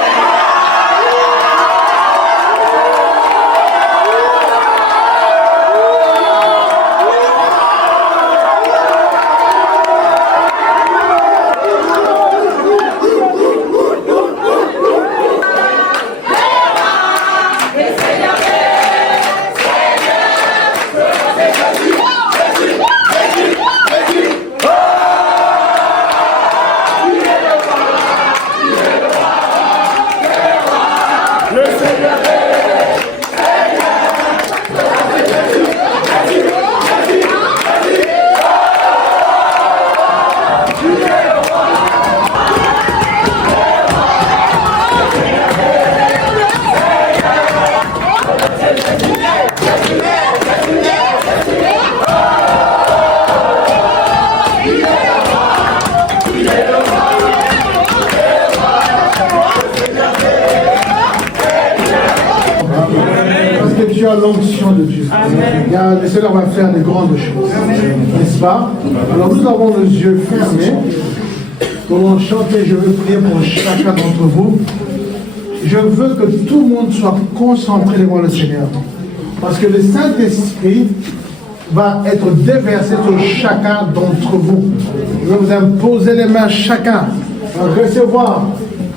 L'onction de Dieu. Le Seigneur va faire des grandes choses. N'est-ce pas? Alors nous avons les yeux fermés. Pour chanter, je veux prier pour chacun d'entre vous. Je veux que tout le monde soit concentré devant le Seigneur. Parce que le Saint-Esprit va être déversé sur chacun d'entre vous. Je vais vous imposer les mains chacun. Recevoir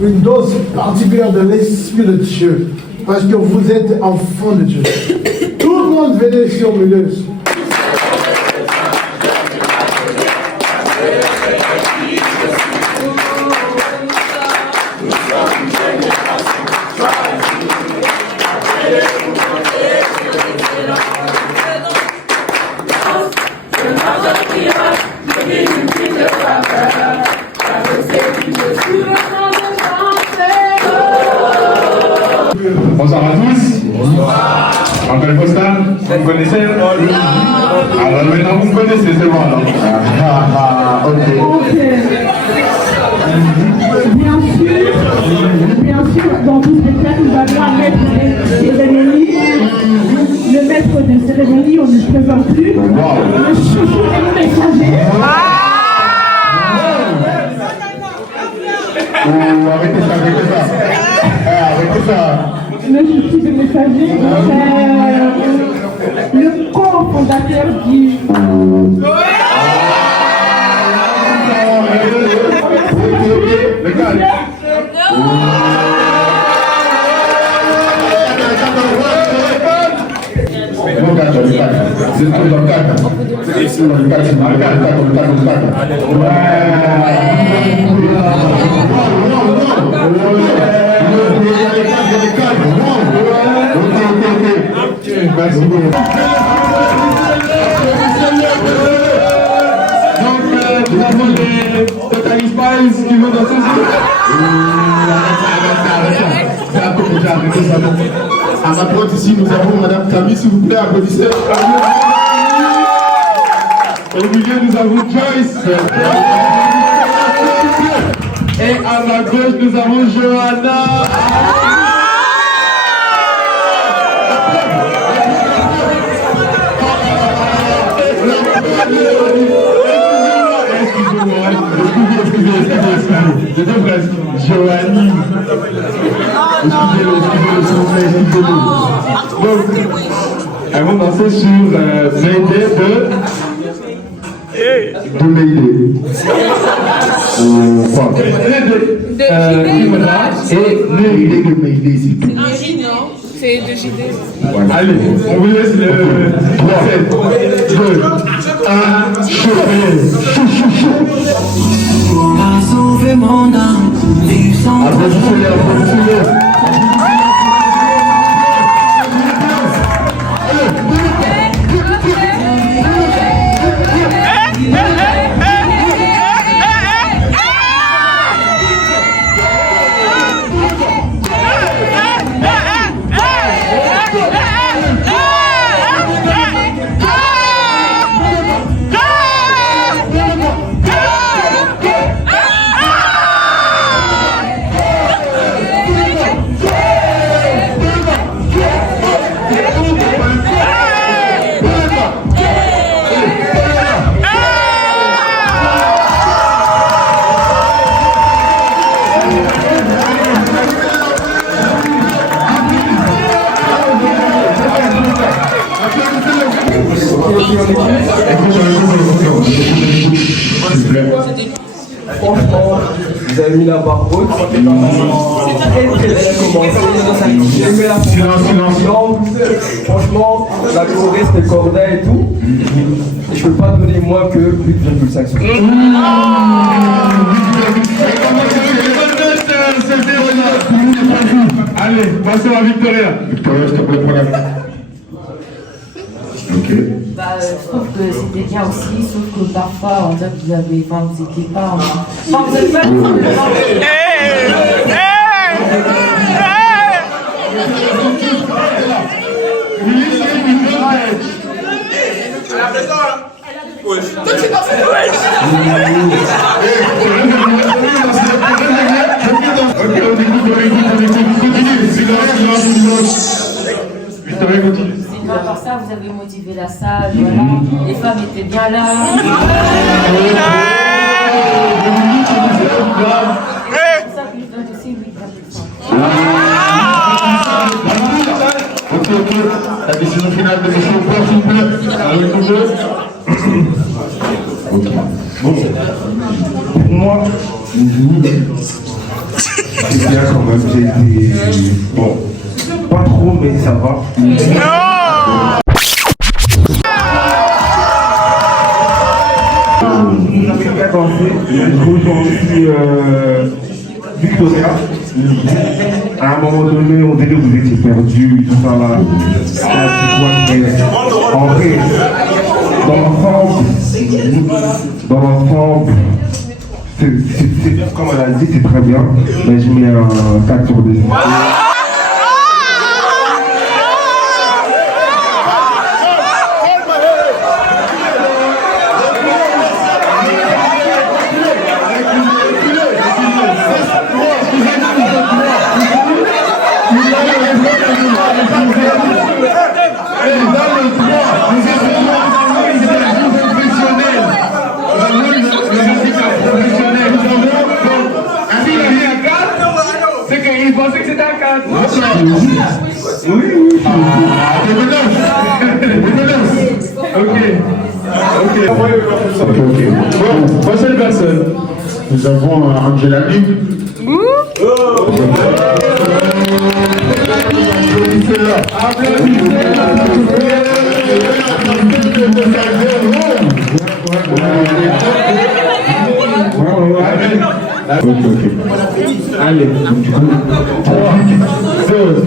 une dose particulière de l'Esprit de Dieu. Parce que vous êtes enfants de Dieu. Tout le monde venez ici au milieu. Bonsoir à tous. Je m'appelle Postal. Vous me connaissez? Alors maintenant vous me connaissez, c'est bon alors. Ok. Bien sûr, dans tout spectacle, nous avons un maître de cérémonie. Le maître de cérémonie, on ne le présente plus. Le chouchou et le messager. Arrêtez ça. Le chouchou et le messager, c'est le co-fondateur du... Le calme. Non, calme, le calme. C'est dans le calme. C'est dans le calme, c'est dans le calme, le calme. Merci beaucoup. Donc, nous avons des Total Spice qui vont danser. C'est un peu déjà arrêté ça. À ma droite ici, nous avons Madame Camille, s'il vous plaît, applaudissez. Au milieu, nous avons Joyce. Et à ma gauche, nous avons Johanna. C'était presque Joanie. Excusez-le, Donc, elles vont danser sur Mayday de Mayday. Et Mayday de Mayday, c'est tout. C'est de JD. Allez, on vous laisse le 3, 7, 2, 1, On a sauvé mon âme, vivre sans applaudissez-les. Franchement, vous avez mis la barre haute. Très bien commencé. J'ai mis la silence. Franchement, la choré c'était corda et tout. Et je peux pas donner moins que 8,5 secondes. Allez, passons à Victoria. Victoria, je te plaît, prends la... Ok. Je trouve que c'était bien aussi, sauf que parfois on dirait que vous avez, enfin vous n'étiez pas, enfin vous n'avez pas le temps de le Victoria, continue. À part ça, vous avez motivé la salle, voilà. Les femmes étaient bien là. Ok, la décision finale de M. Port, s'il vous plaît. Ok. Bon. Pour moi, c'est bien quand même. J'ai été. Bon. Pas trop, mais ça va. Vous avez bien dansé. Je trouve aussi Victoria. À un moment donné, on dirait que vous étiez perdu, tout ça là. En vrai, dans l'ensemble, c'est comme elle a dit, c'est très bien. Mais je mets un 4 sur 10. Ok. Bon, prochaine personne. nous avons Angela Lee. Allez, 3, 2,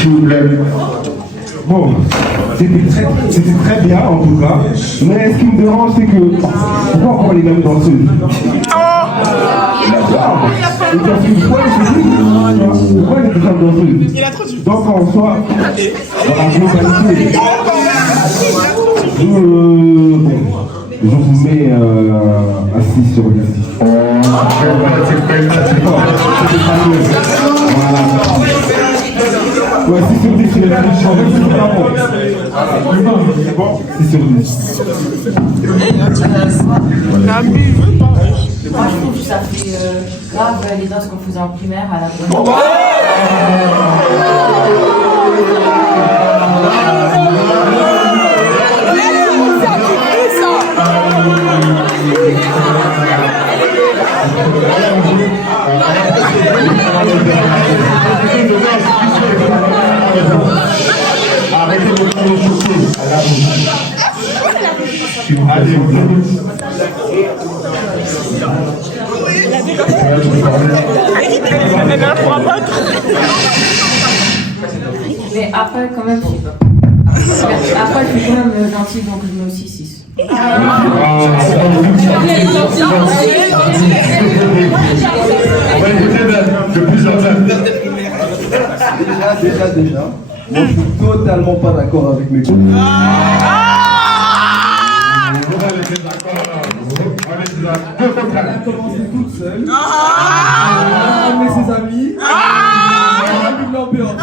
s'il vous plaît. Bon, c'était très bien en tout cas, mais ce qui me dérange c'est que pourquoi on prend les mêmes danseuses? Pourquoi les femmes danseuses? Donc en soi, dans la globalité, je vous mets un 6 sur 10. Ouais, 6 sur 10, c'est la plus changée, c'est pas bon. C'est bon, 6 sur 10. Moi, je trouve que ça fait grave les danses qu'on faisait en primaire à la bonne. Arrêtez de me choquer. Allez, Mais après, quand même, je sais pas. Après, je suis quand même gentil, donc je mets aussi 6. On va écouter de plus en plus. Déjà, moi je suis totalement pas d'accord avec mes collègues. Elle a commencé toute seule. Elle a amené ses amis. Elle a mis de l'ambiance.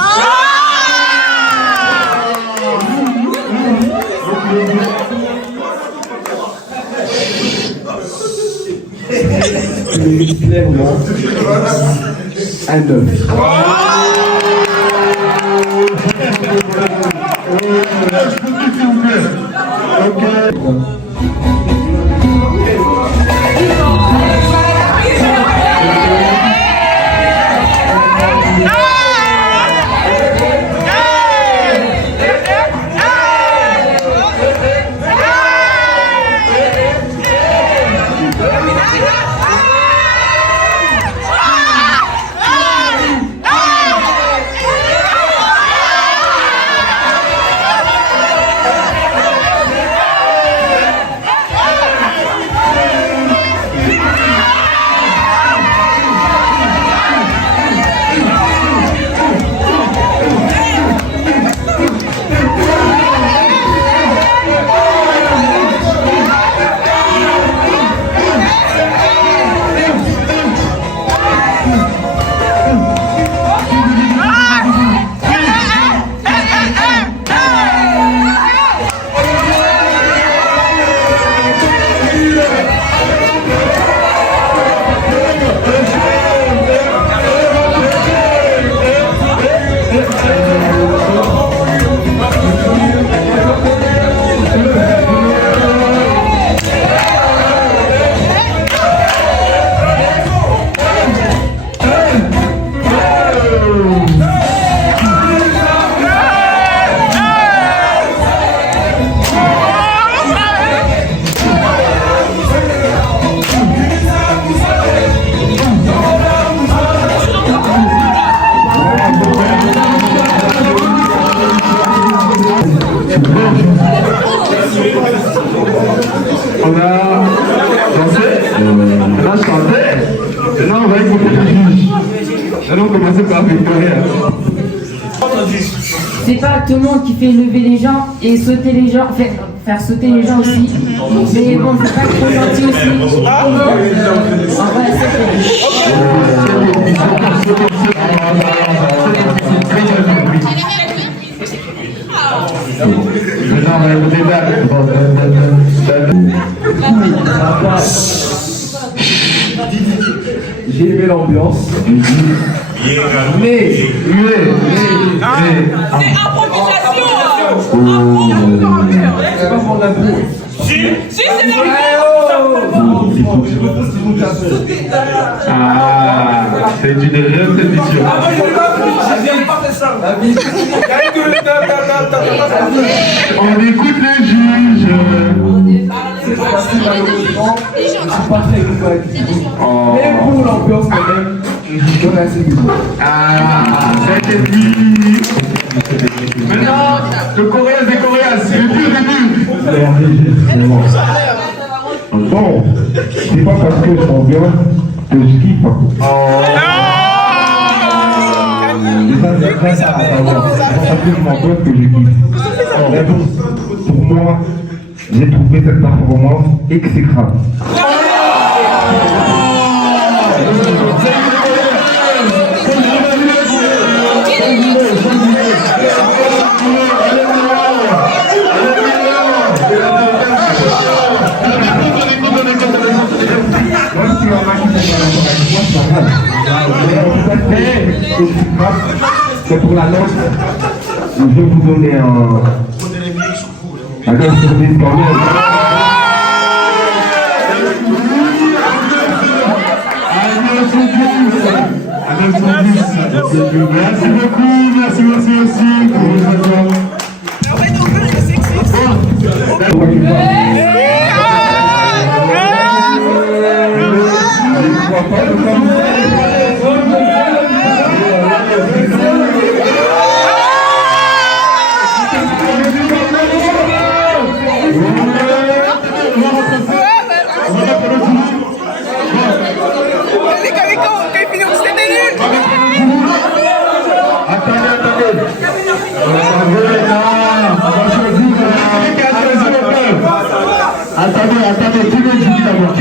Clairement, un 9. Allons commencer par Victoria. C'est pas tout le monde qui fait lever les gens et sauter les gens, faire sauter les gens aussi. Mais bon, c'est pas trop gentil aussi. J'ai aimé l'ambiance. Mais c'est pas pour la boue. Si, c'est la Ah, c'est une répétition. On écoute les juges. C'est facile malheureusement. Je suis pas très good avec vous. Mais pour l'ambiance quand même, on a assez de goût. Ah, c'était lui. Maintenant, le Coréen des Coréens, c'est le début. Bon, c'est pas parce que je sens bien que je kiffe. C'est ça absolument pas que je kiffe. Mais bon, pour moi, j'ai trouvé cette performance exécrable. C'est pour la note. Je vais vous donner un service quand même. Merci beaucoup, merci aussi. Attendez, qui veut dire d'abord?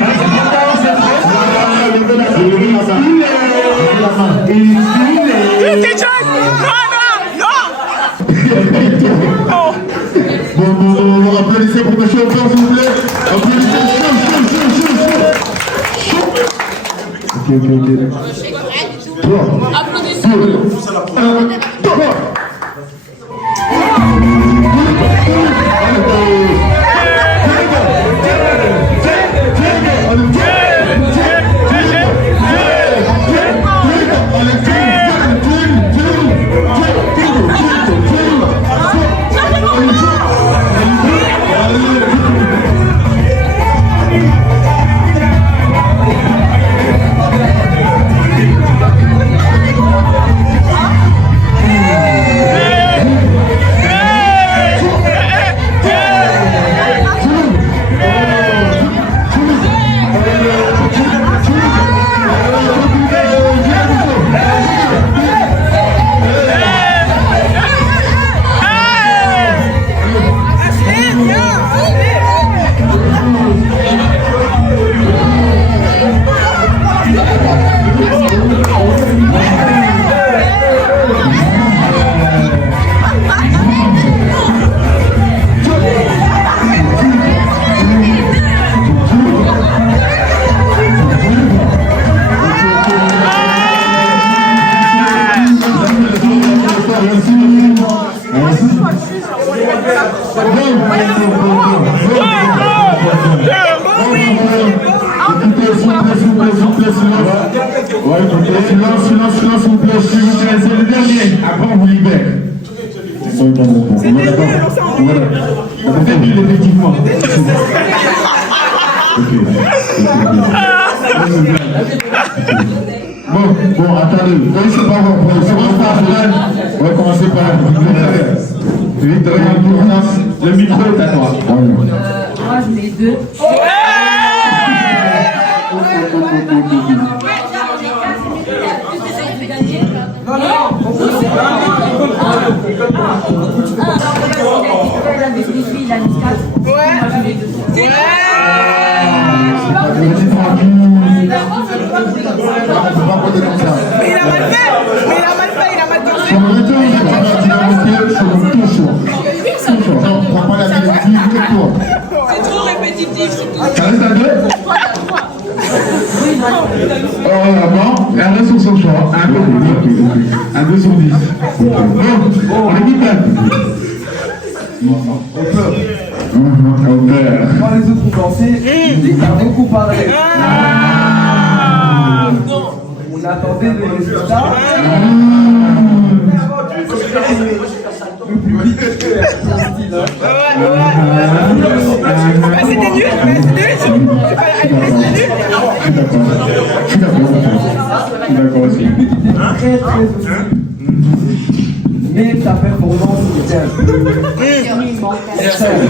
Bon, applaudissez pour monsieur Aucun, s'il vous plaît. Applaudissez, Silence, s'il vous plaît, c'est le dernier. Après, on vous libère. C'est d'accord. Voilà. Effectivement. Bon, attendez. Oui, c'est pas bon. On va commencer par Victoria, le micro est à toi. Moi, je mets 2. peut pas compter comme ça. Mais il a mal fait. Mais il a mal fait, il a mal compté. Sur le retour, tu vas monter sur le tout choix. Non, prends pas la directive et toi. C'est trop répétitif. Ça reste à 2? Bon, elle reste sur son choix. Un 2 sur 10. Bon, on écoute même. On peut. Quand les autres ont dansé, il a beaucoup parlé. On attendait les résultats. Le public était son style. C'était nul, Je suis d'accord aussi. Très très aussi. Mais ta performance était un peu seule.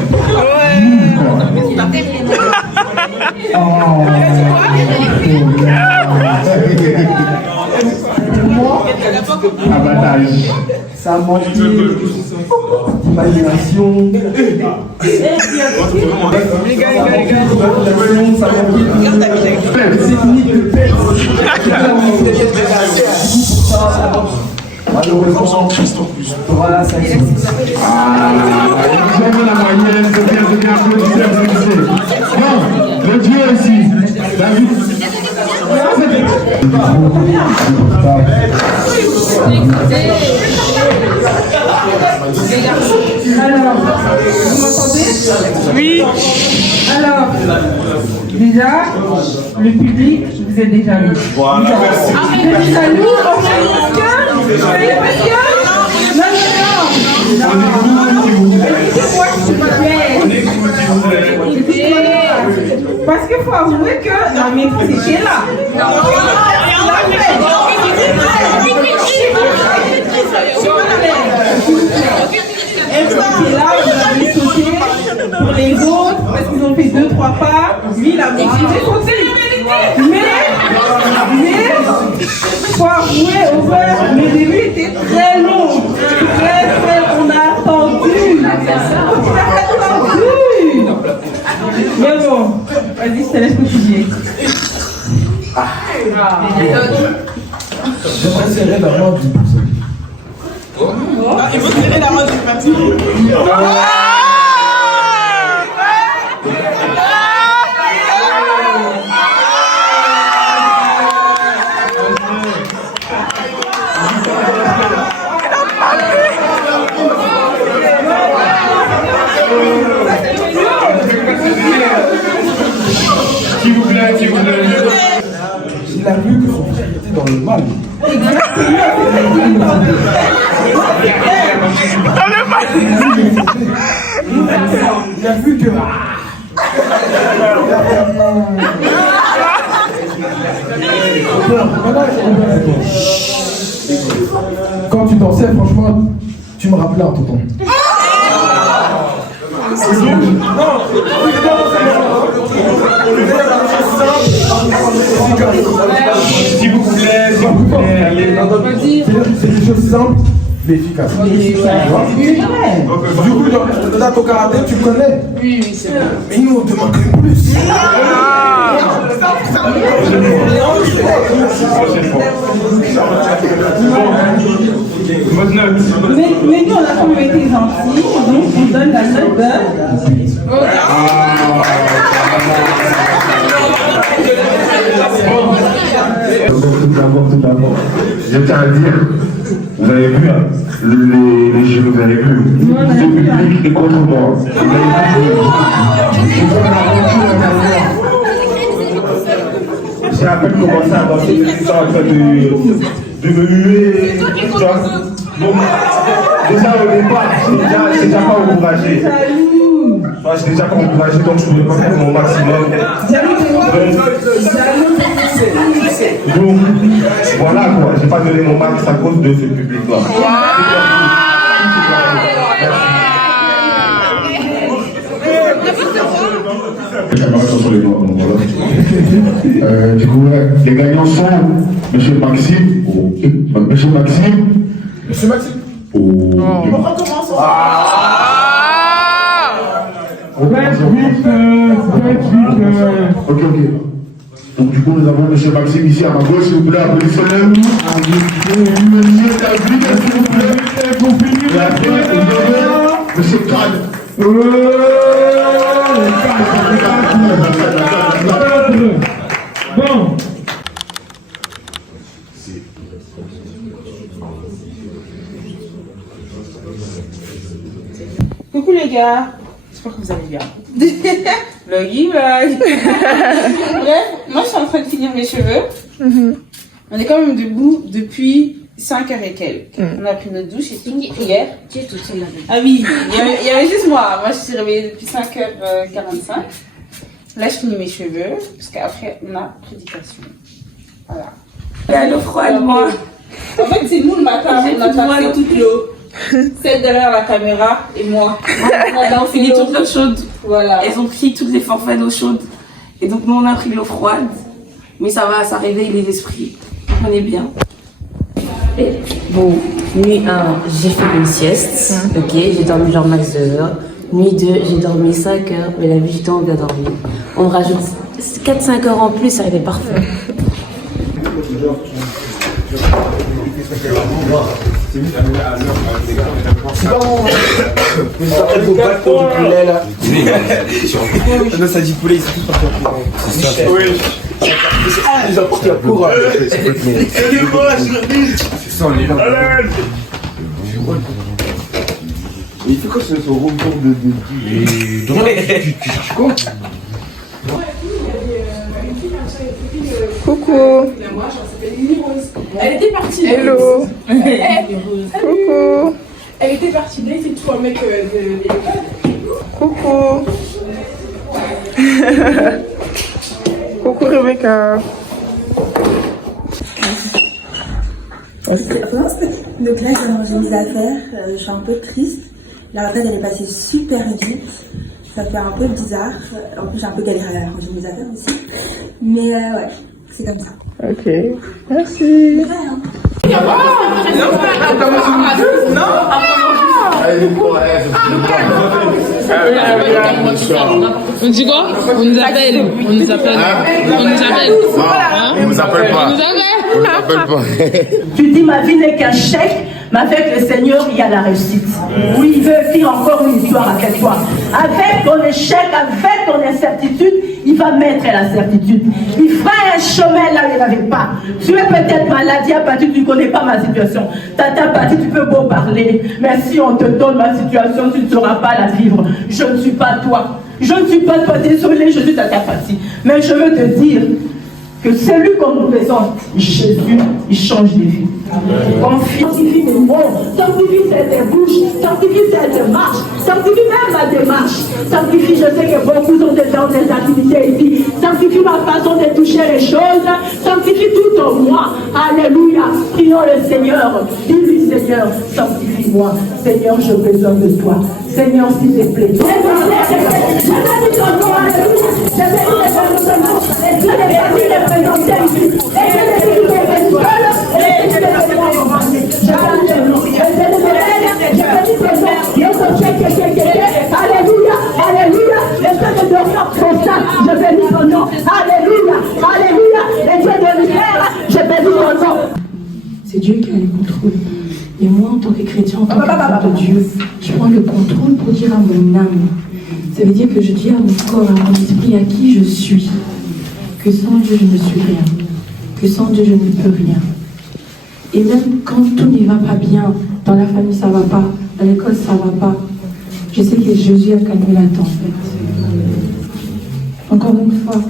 Pour moi, abattage. Ça manquait d'imagination. Ça manquait de technique de pêche. Malheureusement, voilà, ça existe. J'aime la moyenne, c'est bien, applaudissez. Non, le Dieu ici. David. Alors, vous m'entendez? Oui. Alors, déjà, le public, vous êtes déjà mis. Voilà, merci. Vous êtes jaloux? Soyez patient. Non. Écoutez-moi, s'il vous plaît. Parce qu'il faut avouer que la maîtrise était là. Elle était là, vous avez sauté pour les autres, parce qu'ils ont fait 2-3 pas. Lui, il a maîtrisé son tir. Mais, faut avouer, le début était très long. On a attendu. Mais bon, vas-y, je te laisse continuer. J'aimerais serrer la main du personne. Il faut serrer la main d'une personne. S'il vous plaît. Il a vu que son frère était dans le mal. Il a vu que... Quand tu dansais, franchement, tu me rappelais un tonton. S'il vous plaît, c'est des choses simples mais efficaces. Du coup, dans ton karaté, tu connais. Oui, c'est vrai. Mais nous, on demande plus. Mais nous, on a quand même été gentils, donc on donne la note de... Tout d'abord, je tiens à dire, vous avez vu, hein, les jeux, vous avez vu, le public est contre moi. J'ai à peine commencé à danser, je suis en train de me huer, tu vois. Donc, déjà au départ, je n'étais déjà pas encouragé. Je n'étais déjà pas encouragé, donc je ne pouvais pas faire mon maximum. Donc, voilà quoi, j'ai pas donné mon max à cause de ce public-là. Du coup, les gagnants sont Monsieur Maxime. Monsieur Maxime. Monsieur Maxime. On recommence. Ok. Donc du coup, nous avons M. Maxime ici à ma gauche, s'il vous plaît, applaudissez-le. Monsieur David, s'il vous plaît. Et après, vous avez M. Khan. Bon. Coucou les gars, j'espère que vous allez bien. Vloggy vlog. Bref, moi je suis en train de finir mes cheveux. On est quand même debout depuis 5h et quelques. On a pris notre douche et tout hier. Tu es toute seule là. Ah oui, il y avait juste moi. Moi je suis réveillée depuis 5h45. Là je finis mes cheveux parce qu'après on a prédication. Voilà. Il y a l'eau froide, moi. En fait c'est nous le matin, on a passé toute l'eau. Celle derrière la caméra et moi. On a fini toute l'eau chaude. Voilà. Elles ont pris tous les forfaits d'eau chaude. Et donc nous on a pris l'eau froide. Mais ça va, ça réveille les esprits. On est bien. Bon, nuit 1, j'ai fait une sieste. Ok, j'ai dormi genre max 2 heures. Nuit 2, j'ai dormi 5 heures. Mais la vie, j'ai tant bien dormi. On me rajoute 4-5 heures en plus, ça arrivait parfait. Non, ça dit poulet, ils sont tous partis en courant. C'est ça. Oui. Ils ont porté en courant. C'est ça, on est là. Il fait quoi ce retour de... Tu cherches quoi? Coucou. Elle était partie. Hello. Coucou. Elle était partie là, c'est tout un mec de l'école. Coucou. Coucou Rebecca. Donc là, j'ai rangé mes affaires, je suis un peu triste. La retraite, elle est passée super vite. Ça fait un peu bizarre. En plus, j'ai un peu galéré à ranger mes affaires aussi. Mais ouais, c'est comme ça. Ok, merci. On dit quoi? On nous appelle. On nous appelle. On nous appelle. On nous appelle pas. On nous appelle pas. Tu dis ma vie n'est qu'un chèque, mais avec le Seigneur, il y a la réussite. Oui, il veut écrire encore une histoire avec toi. Avec ton échec, avec ton incertitude, il va mettre la certitude. Il fera un chemin là où il n'y avait pas. Tu es peut-être malade, tu ne connais pas ma situation. Tata Pati, tu peux beau parler, mais si on te donne ma situation, tu ne sauras pas la vivre. Je ne suis pas toi. Je ne suis pas toi, désolé, je suis Tata Pati. Mais je veux te dire que celui qu'on nous présente, Jésus, il change de vie. Confie, sanctifie mes mots, sanctifie tes bouches, sanctifie tes marches, sanctifie même ma démarche. Sanctifie, je sais que beaucoup sont déjà dans des activités ici. Sanctifie ma façon de toucher les choses, sanctifie tout en moi. Alléluia. Prions le Seigneur. Dis-lui, Seigneur, sanctifie-moi. Seigneur, j'ai besoin de toi. Seigneur, s'il te plaît. Alléluia, alléluia, et Dieu de dormir pour ça, je bénis ton nom. Alléluia, alléluia, et Dieu de lumière, je bénis ton nom. C'est Dieu qui a le contrôle. Et moi, en tant que chrétien, en tant qu'enfant de Dieu, je prends le contrôle pour dire à mon âme. Ça veut dire que je dis à mon corps, à mon esprit, à qui je suis. Que sans Dieu, je ne suis rien. Que sans Dieu, je ne peux rien. Et même quand tout ne va pas bien, dans la famille, ça ne va pas, à l'école, ça ne va pas, je sais que Jésus a calmé la tempête. Encore une fois,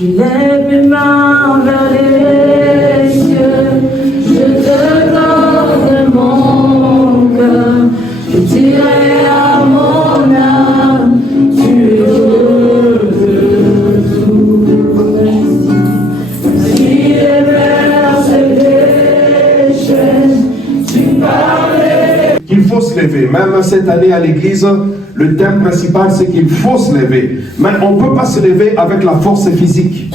je lève mes mains vers les cieux, je te donne mon cœur, je dirai à mon âme, tu es heureux de tout. Si les mers se déchaînent, tu parlais. Il faut se lever. Même cette année à l'église, le thème principal, c'est qu'il faut se lever. Mais on ne peut pas se lever avec la force physique.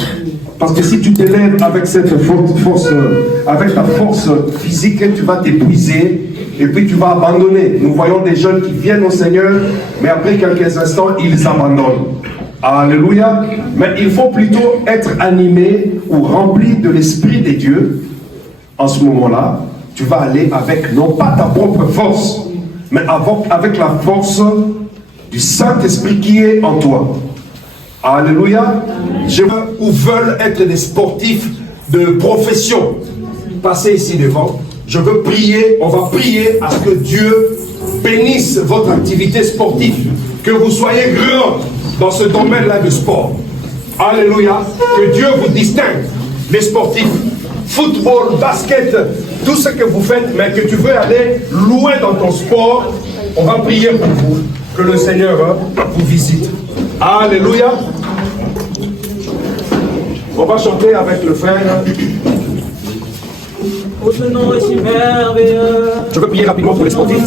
Parce que si tu te lèves avec cette force, avec ta force physique, tu vas t'épuiser et puis tu vas abandonner. Nous voyons des jeunes qui viennent au Seigneur, mais après quelques instants, ils abandonnent. Alléluia. Mais il faut plutôt être animé ou rempli de l'Esprit de Dieu. En ce moment-là, tu vas aller avec, non pas ta propre force, mais avec la force du Saint-Esprit qui est en toi. Alléluia. Je veux ou veulent être des sportifs de profession. Passez ici devant. Je veux prier, on va prier à ce que Dieu bénisse votre activité sportive. Que vous soyez grand dans ce domaine-là du sport. Alléluia. Que Dieu vous distingue, les sportifs. Football, basket, tout ce que vous faites, mais que tu veux aller loin dans ton sport, on va prier pour vous. Que le Seigneur vous visite. Alléluia. On va chanter avec le frère. Je veux prier rapidement pour les sportifs.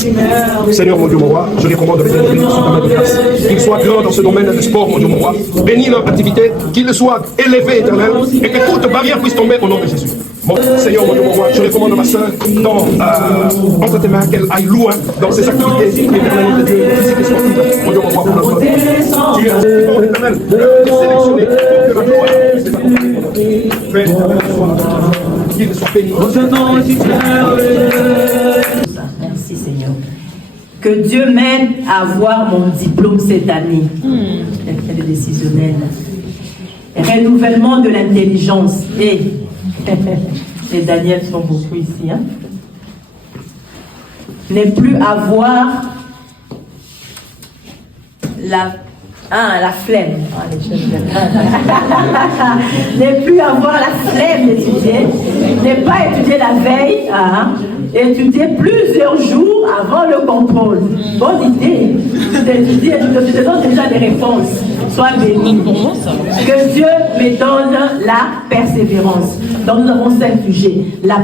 Seigneur, mon Dieu, mon roi, je les commande de venir sur ta main de grâce. Qu'ils soient grands dans ce domaine de sport, mon Dieu, mon roi. Bénis leur activité, qu'ils soient élevés, éternel, et que toute barrière puisse tomber au nom de Jésus. Bon, Seigneur, mon Dieu, mon roi, je recommande ma soeur entre tes mains, qu'elle aille loin dans ses activités éternelles de Dieu, physique et sportive. Mon Dieu, mon roi, pour notre vie. Tu es bon, éternel, sélectionné pour que la gloire Fais qu'il soit béni. Merci Seigneur. Que Dieu m'aide à avoir mon diplôme cette année. Quelqu'un de décisionnel. Renouvellement de l'intelligence. Et les Daniels sont beaucoup ici. Hein? Ne plus avoir la flemme. Ne plus avoir la flemme d'étudier. Ne pas étudier la veille. Étudier plusieurs jours avant le contrôle. Bonne idée. D'étudier, je te donne déjà des réponses. Sois béni. Que Dieu me donne la persévérance. Donc nous avons 5 sujets. La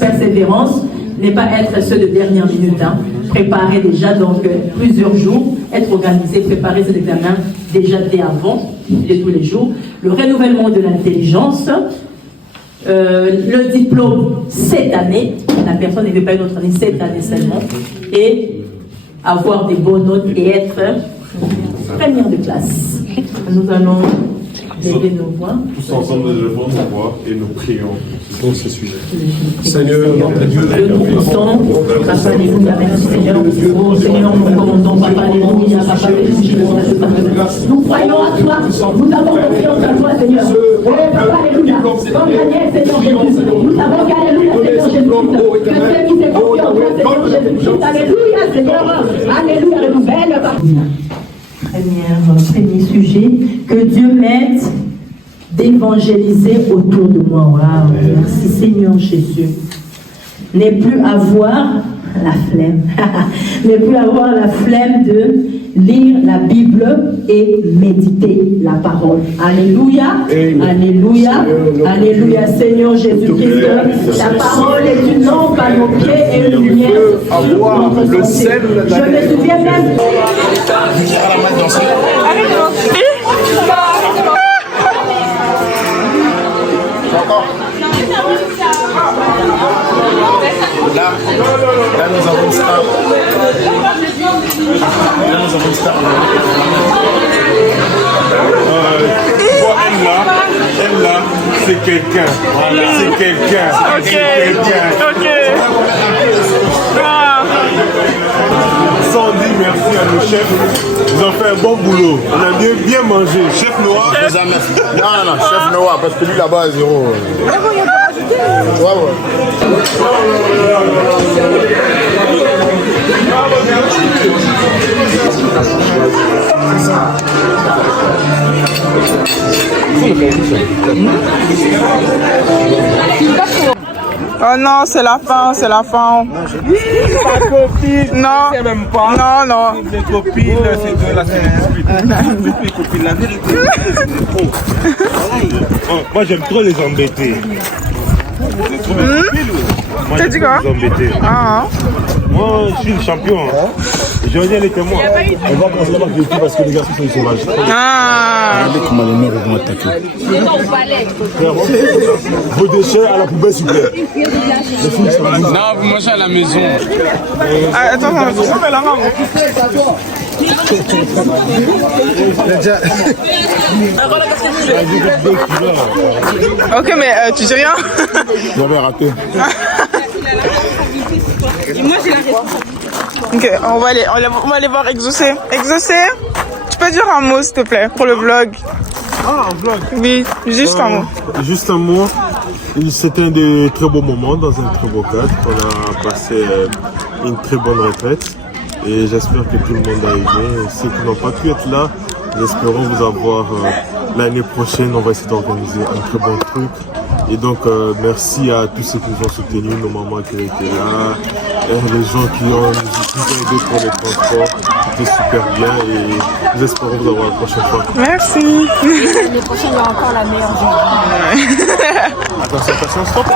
persévérance n'est pas être ceux de dernière minute. Préparer déjà donc plusieurs jours, être organisé, préparer cet examen déjà dès avant, de tous les jours. Le renouvellement de l'intelligence, le diplôme cette année, la personne ne veut pas une autre année, cette année seulement, et avoir des bonnes notes et être première de classe. Nous allons lever nos voix. Tous ensemble, nous levons nos voix et nous prions pour ce sujet. Seigneur, notre Dieu, nous poussons, Papa, alléluia, merci Seigneur. Oh Seigneur, nous commandons, Papa, alléluia, Papa, alléluia. Nous croyons à toi, nous avons confiance en toi, Seigneur. Oh Papa, alléluia. Comme Daniel, Seigneur Jésus. Nous savons qu'alléluia, Seigneur Jésus. Que ceux qui se confient en toi, Seigneur Jésus. Alléluia, Seigneur. Alléluia, renouvelle. Premier sujet, que Dieu m'aide d'évangéliser autour de moi. Wow. Merci Seigneur Jésus. Ne plus avoir la flemme. Ne plus avoir la flemme de lire la Bible et méditer la parole. Alléluia. Alléluia. Alléluia. Seigneur Jésus-Christ. La parole est une lampe à nos pieds et une lumière. Le sel. Je me souviens même. Là, nous avons une star. Là, nous avons une star. Elle là, c'est quelqu'un. Voilà. C'est quelqu'un. Ok. Sans dire merci à nos chefs, ils ont fait un bon boulot. On a bien mangé. Chef Noah. Non, chef Noah, parce que lui là-bas est 0. Oh non, c'est la fin, c'est la fin. Ta copine, non, même pas. Non. Les copines, c'est de la célébrité. Les copines, la vérité, c'est trop. Moi, j'aime trop les embêter. T'as dit quoi? Moi, je suis le champion. Je veux dire les témoins. On va commencer par le parce que les garçons sont sauvages. Regardez comment les mères vont attaquer. Vos déchets à la poubelle, s'il vous plaît. Non, vous mangez à la maison. Attends, Ok, mais tu dis rien? J'avais raté. Et moi j'ai la réponse. Ok, on va aller voir Exaucé. Exaucé, tu peux dire un mot s'il te plaît pour le vlog? Ah, un vlog? Oui, juste un mot. Juste un mot. C'était un des très beaux moments dans un très beau cadre. On a passé une très bonne retraite et j'espère que tout le monde a aimé. Ceux qui n'ont pas pu être là, nous espérons vous avoir l'année prochaine. On va essayer d'organiser un très bon truc. Et donc merci à tous ceux qui nous ont soutenus, nos mamans qui étaient là, les gens qui ont aidé pour les transports. C'était super bien et nous espérons vous avoir la prochaine fois. Merci. L'année prochaine, il y aura encore la meilleure journée. Attention, attention, stop.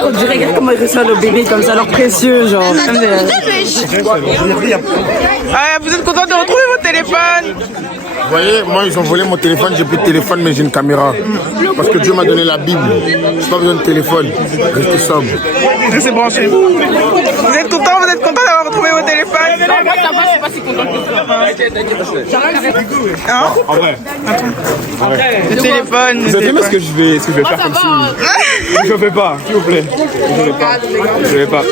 On dirait, regarde comment ils reçoivent nos bébés comme ça, leur précieux, genre. Vous êtes content de retrouver votre téléphone? Vous voyez, moi ils ont volé mon téléphone, j'ai plus de téléphone mais j'ai une caméra. Parce que Dieu m'a donné la Bible. J'ai pas besoin de téléphone. Restez sobre. C'est branché. Vous êtes content d'avoir retrouvé votre téléphone? Non, moi ça va, je suis pas si content que ça. Hein? En vrai. Le téléphone. Vous savez ce que je vais faire comme signe? Je fais pas, s'il vous plaît. Je vais pas.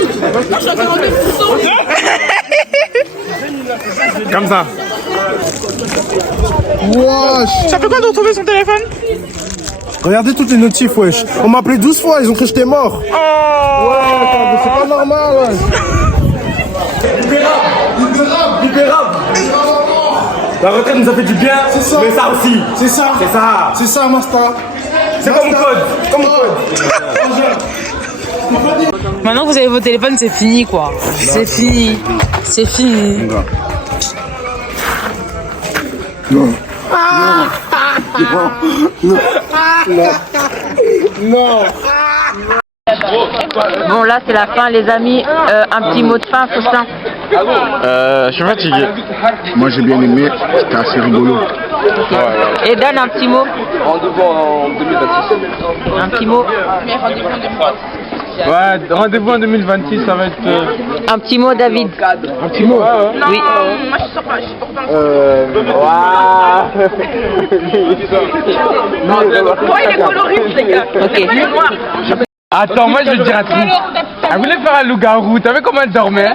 Comme ça. Wesh. Ça fait quoi de retrouver son téléphone? Regardez toutes les notifs, wesh. On m'a appelé 12 fois, ils ont cru que j'étais mort. Oh. Ouais, c'est pas normal, wesh. Libérable. La retraite nous a fait du bien, c'est ça. Mais ça aussi. C'est ça. C'est ça. C'est ça, Masta. C'est comme code. Comme code. Maintenant que vous avez vos téléphones, c'est fini quoi. C'est fini. C'est fini. Non. Non. Non. Bon là c'est la fin les amis, un petit mot de fin Faustin. Je suis fatigué. Moi j'ai bien aimé, c'était assez rigolo. Et donne un petit mot. Rendez-vous en 2026. Un petit mot. Ouais, rendez-vous en 2026, ça va être... Un petit mot David. Un petit mot? Oui. Moi je sors pas, je suis pourtant. Moi il est coloriste les gars. Ok. Attends, moi je vais te dire un truc. Elle voulait faire un loup-garou, t'as vu comment elle dormait?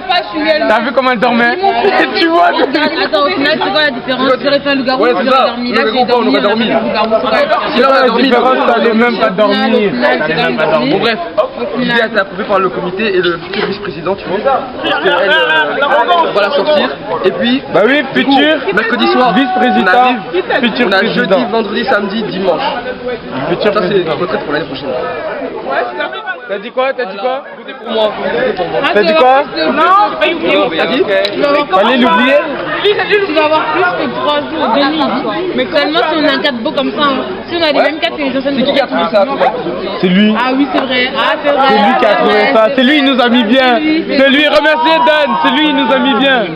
T'as vu comment elle dormait? Et tu vois? Attends, au final, c'est quoi la différence? Tu aurais fait un loup-garou, tu aurais dormi. Là, j'ai on aurait dormi. Sinon, on a dormi. La différence, t'allais même pas dormir. Bon, bref, l'idée a été approuvée par le comité et le futur vice-président, tu vois. On va la sortir. Et puis, bah oui, futur mercredi soir, vice-président, futur on a président. jeudi, vendredi, samedi, dimanche. Futur Ça, c'est président. la retraite pour l'année prochaine. T'as dit quoi? T'as dit quoi? Votez pour moi. T'as dit quoi? Non, T'as dit? Fallait l'oublier? tu vas avoir plus que 3 jours de nuit. Mais seulement si on a un 4 beau comme ça. Hein. Si on a les mêmes 4 que les anciennes. C'est qui a trouvé ça? C'est lui. Ah oui, c'est vrai. Ah, c'est vrai. C'est lui qui a trouvé ça. C'est lui, il nous a mis bien. C'est lui, remerciez Dan. C'est lui, il nous a mis bien.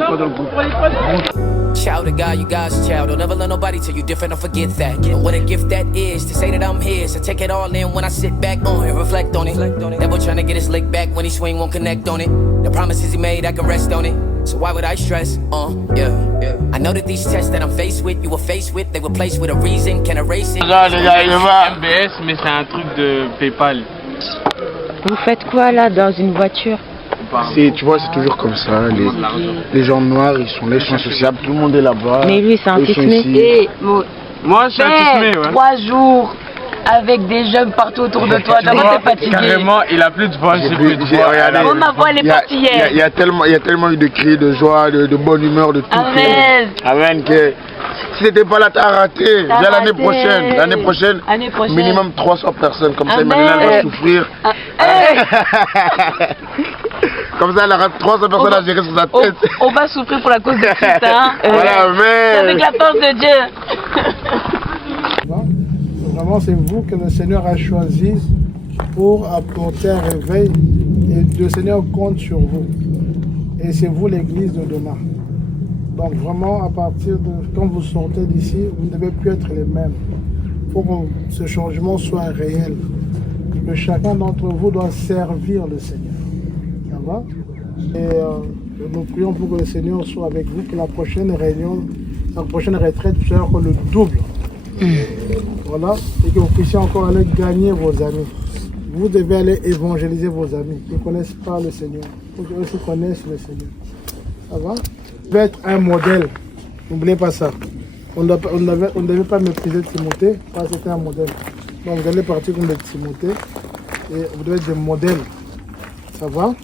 Child of God, you God's child. Don't ever let nobody tell you different, don't forget that. And what a gift that is, to say that I'm his. To take it all in when I sit back on it, reflect on it. Devil trying to get his lick back when he swing, won't connect on it. The promises he made, I can rest on it. So why would I stress? Yeah. I know that these tests that I'm faced with, you were faced with, they were placed with a reason, can erase it. MBS, mais c'est un truc de PayPal. Vous faites quoi là dans une voiture? Tu vois, c'est toujours comme ça. Les gens noirs, ils sont là, ils sont associables. Tout le monde est là-bas. Mais lui, c'est un Ils sont tismé. ici. Moi, je suis un tismé, ouais. 3 jours avec des jeunes partout autour de toi. D'abord, t'es fatigué. Carrément, il a plus de voix, j'ai plus de voix. Oh, ma voix, elle est partie hier. Il y a tellement eu de cris, de joie, de bonne humeur, de tout. Amen. Amen. Si t'étais pas là, t'as raté. Viens l'année prochaine. L'année prochaine, minimum 300 personnes. Comme ça, Emmanuel va souffrir. Comme ça, elle aura 300 personnes à gérer sur sa tête. On va souffrir pour la cause de Christ. Hein. Voilà, mais... Avec la force de Dieu. Vraiment, c'est vous que le Seigneur a choisi pour apporter un réveil. Et le Seigneur compte sur vous. Et c'est vous l'église de demain. Donc vraiment, à partir de quand vous sortez d'ici, vous ne devez plus être les mêmes. Il faut que ce changement soit réel. que chacun d'entre vous doit servir le Seigneur. Ça va? Et nous prions pour que le Seigneur soit avec vous, que la prochaine réunion, la prochaine retraite soit encore le double. Voilà, et que vous puissiez encore aller gagner vos amis. Vous devez aller évangéliser vos amis qui ne connaissent pas le Seigneur. Il faut qu'eux aussi connaissent le Seigneur. Ça va? Vous devez être un modèle. N'oubliez pas ça. On ne devait pas mépriser Timothée, parce que c'était un modèle. Donc vous allez partir comme de Timothée et vous devez être des modèles. Ça va?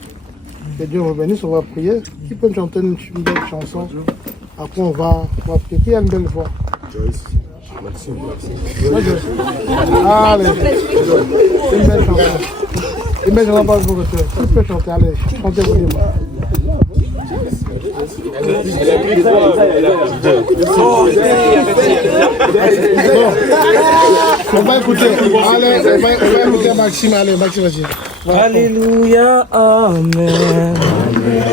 Que Dieu vous bénisse, on va prier. Qui peut me chanter une belle chanson? Après on va prier. Qui a une belle voix? Joyce. Maxime. Allez, une belle chanson. Une belle chanson, pas vous retenir. Qui peut chanter? Allez, chantez-vous les mots. On va écouter. Allez, on va écouter Maxime. Allez, Maxime, vas-y. Alléluia, amen.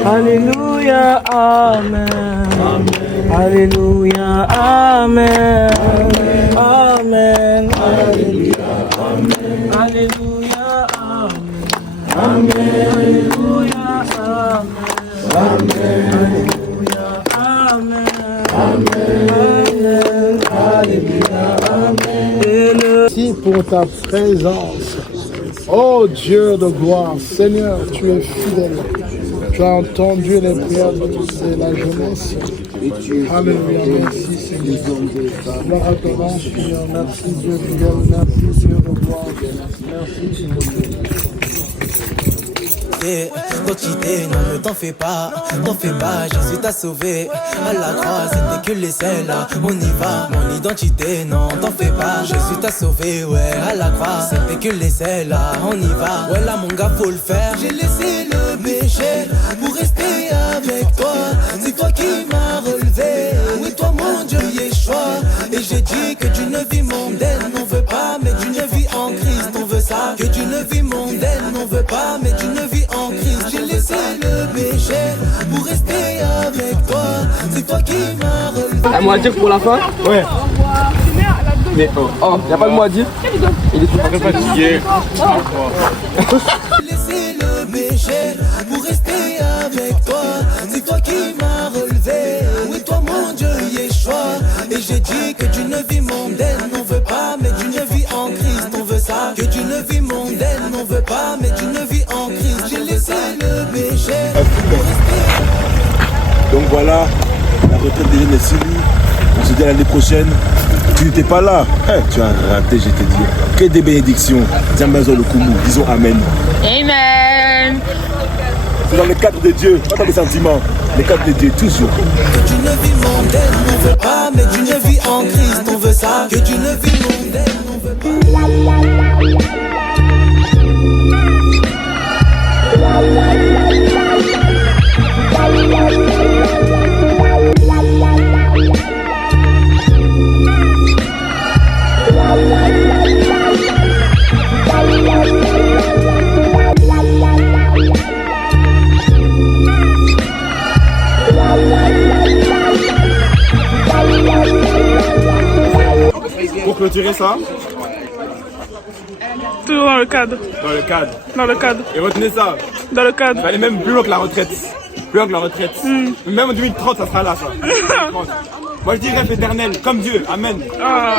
Alléluia, amen. Alléluia, amen. Amen. Alléluia, amen. Alléluia, amen. Alléluia, amen. Merci pour ta présence. Oh Dieu de gloire, Seigneur, tu es fidèle. Tu as entendu les prières de la jeunesse. Alléluia, merci Seigneur. Gloire à toi, Seigneur. Merci Dieu fidèle, merci Dieu de gloire. Merci Seigneur. Quand tu t'es, non ne t'en fais pas, Jésus t'a sauvé. À la croix, c'était que les selles, on y va, mon identité, non t'en fais pas. Jésus t'a sauvé, ouais, à la croix, c'était que les selles, on y va. Ouais là mon gars faut le faire, j'ai laissé le péché pour rester avec toi. C'est toi qui m'as relevé, oui toi mon Dieu Yeshua. Et j'ai dit que d'une vie mondaine on veut pas, mais d'une vie en Christ on veut ça. Que d'une vie mondaine on veut pas, mais d'une vie en Christ. J'ai laissé le péché pour rester avec toi. C'est toi qui m'as relevé. Un mot à dire pour la fin? Ouais. Mais oh, y'a pas de mot à dire? Il est tout fatigué. J'ai laissé le péché pour rester avec toi. C'est toi qui m'as relevé. Oui toi mon Dieu Yeshua. Et j'ai dit que d'une vie mondaine on veut pas, mais d'une vie en Christ on veut ça. Que d'une vie mondaine on veut pas, mais d'une vie en Christ. J'ai laissé le péché. Donc voilà, la retraite des jeunes est finie. On se dit à l'année prochaine. Tu n'étais pas là, tu as raté, je t'ai dit. Que des bénédictions. Diamazo le Koumou, disons Amen. Amen. C'est dans le cadre de Dieu, pas dans les sentiments. Le cadre de Dieu, toujours. Que d'une vie mondaine on veut pas, mais d'une vie en Christ on veut ça. Que d'une vie mondaine on veut pas. Pour clôturer ça, toujours dans le cadre. dans le cadre. Dans le cadre. Et retenez ça. Dans le cadre. Ça va aller même plus loin que la retraite. Plus loin que la retraite. Même en 2030, ça sera là, ça. 2030. Moi je dis rêve éternel, comme Dieu. Amen. Ah.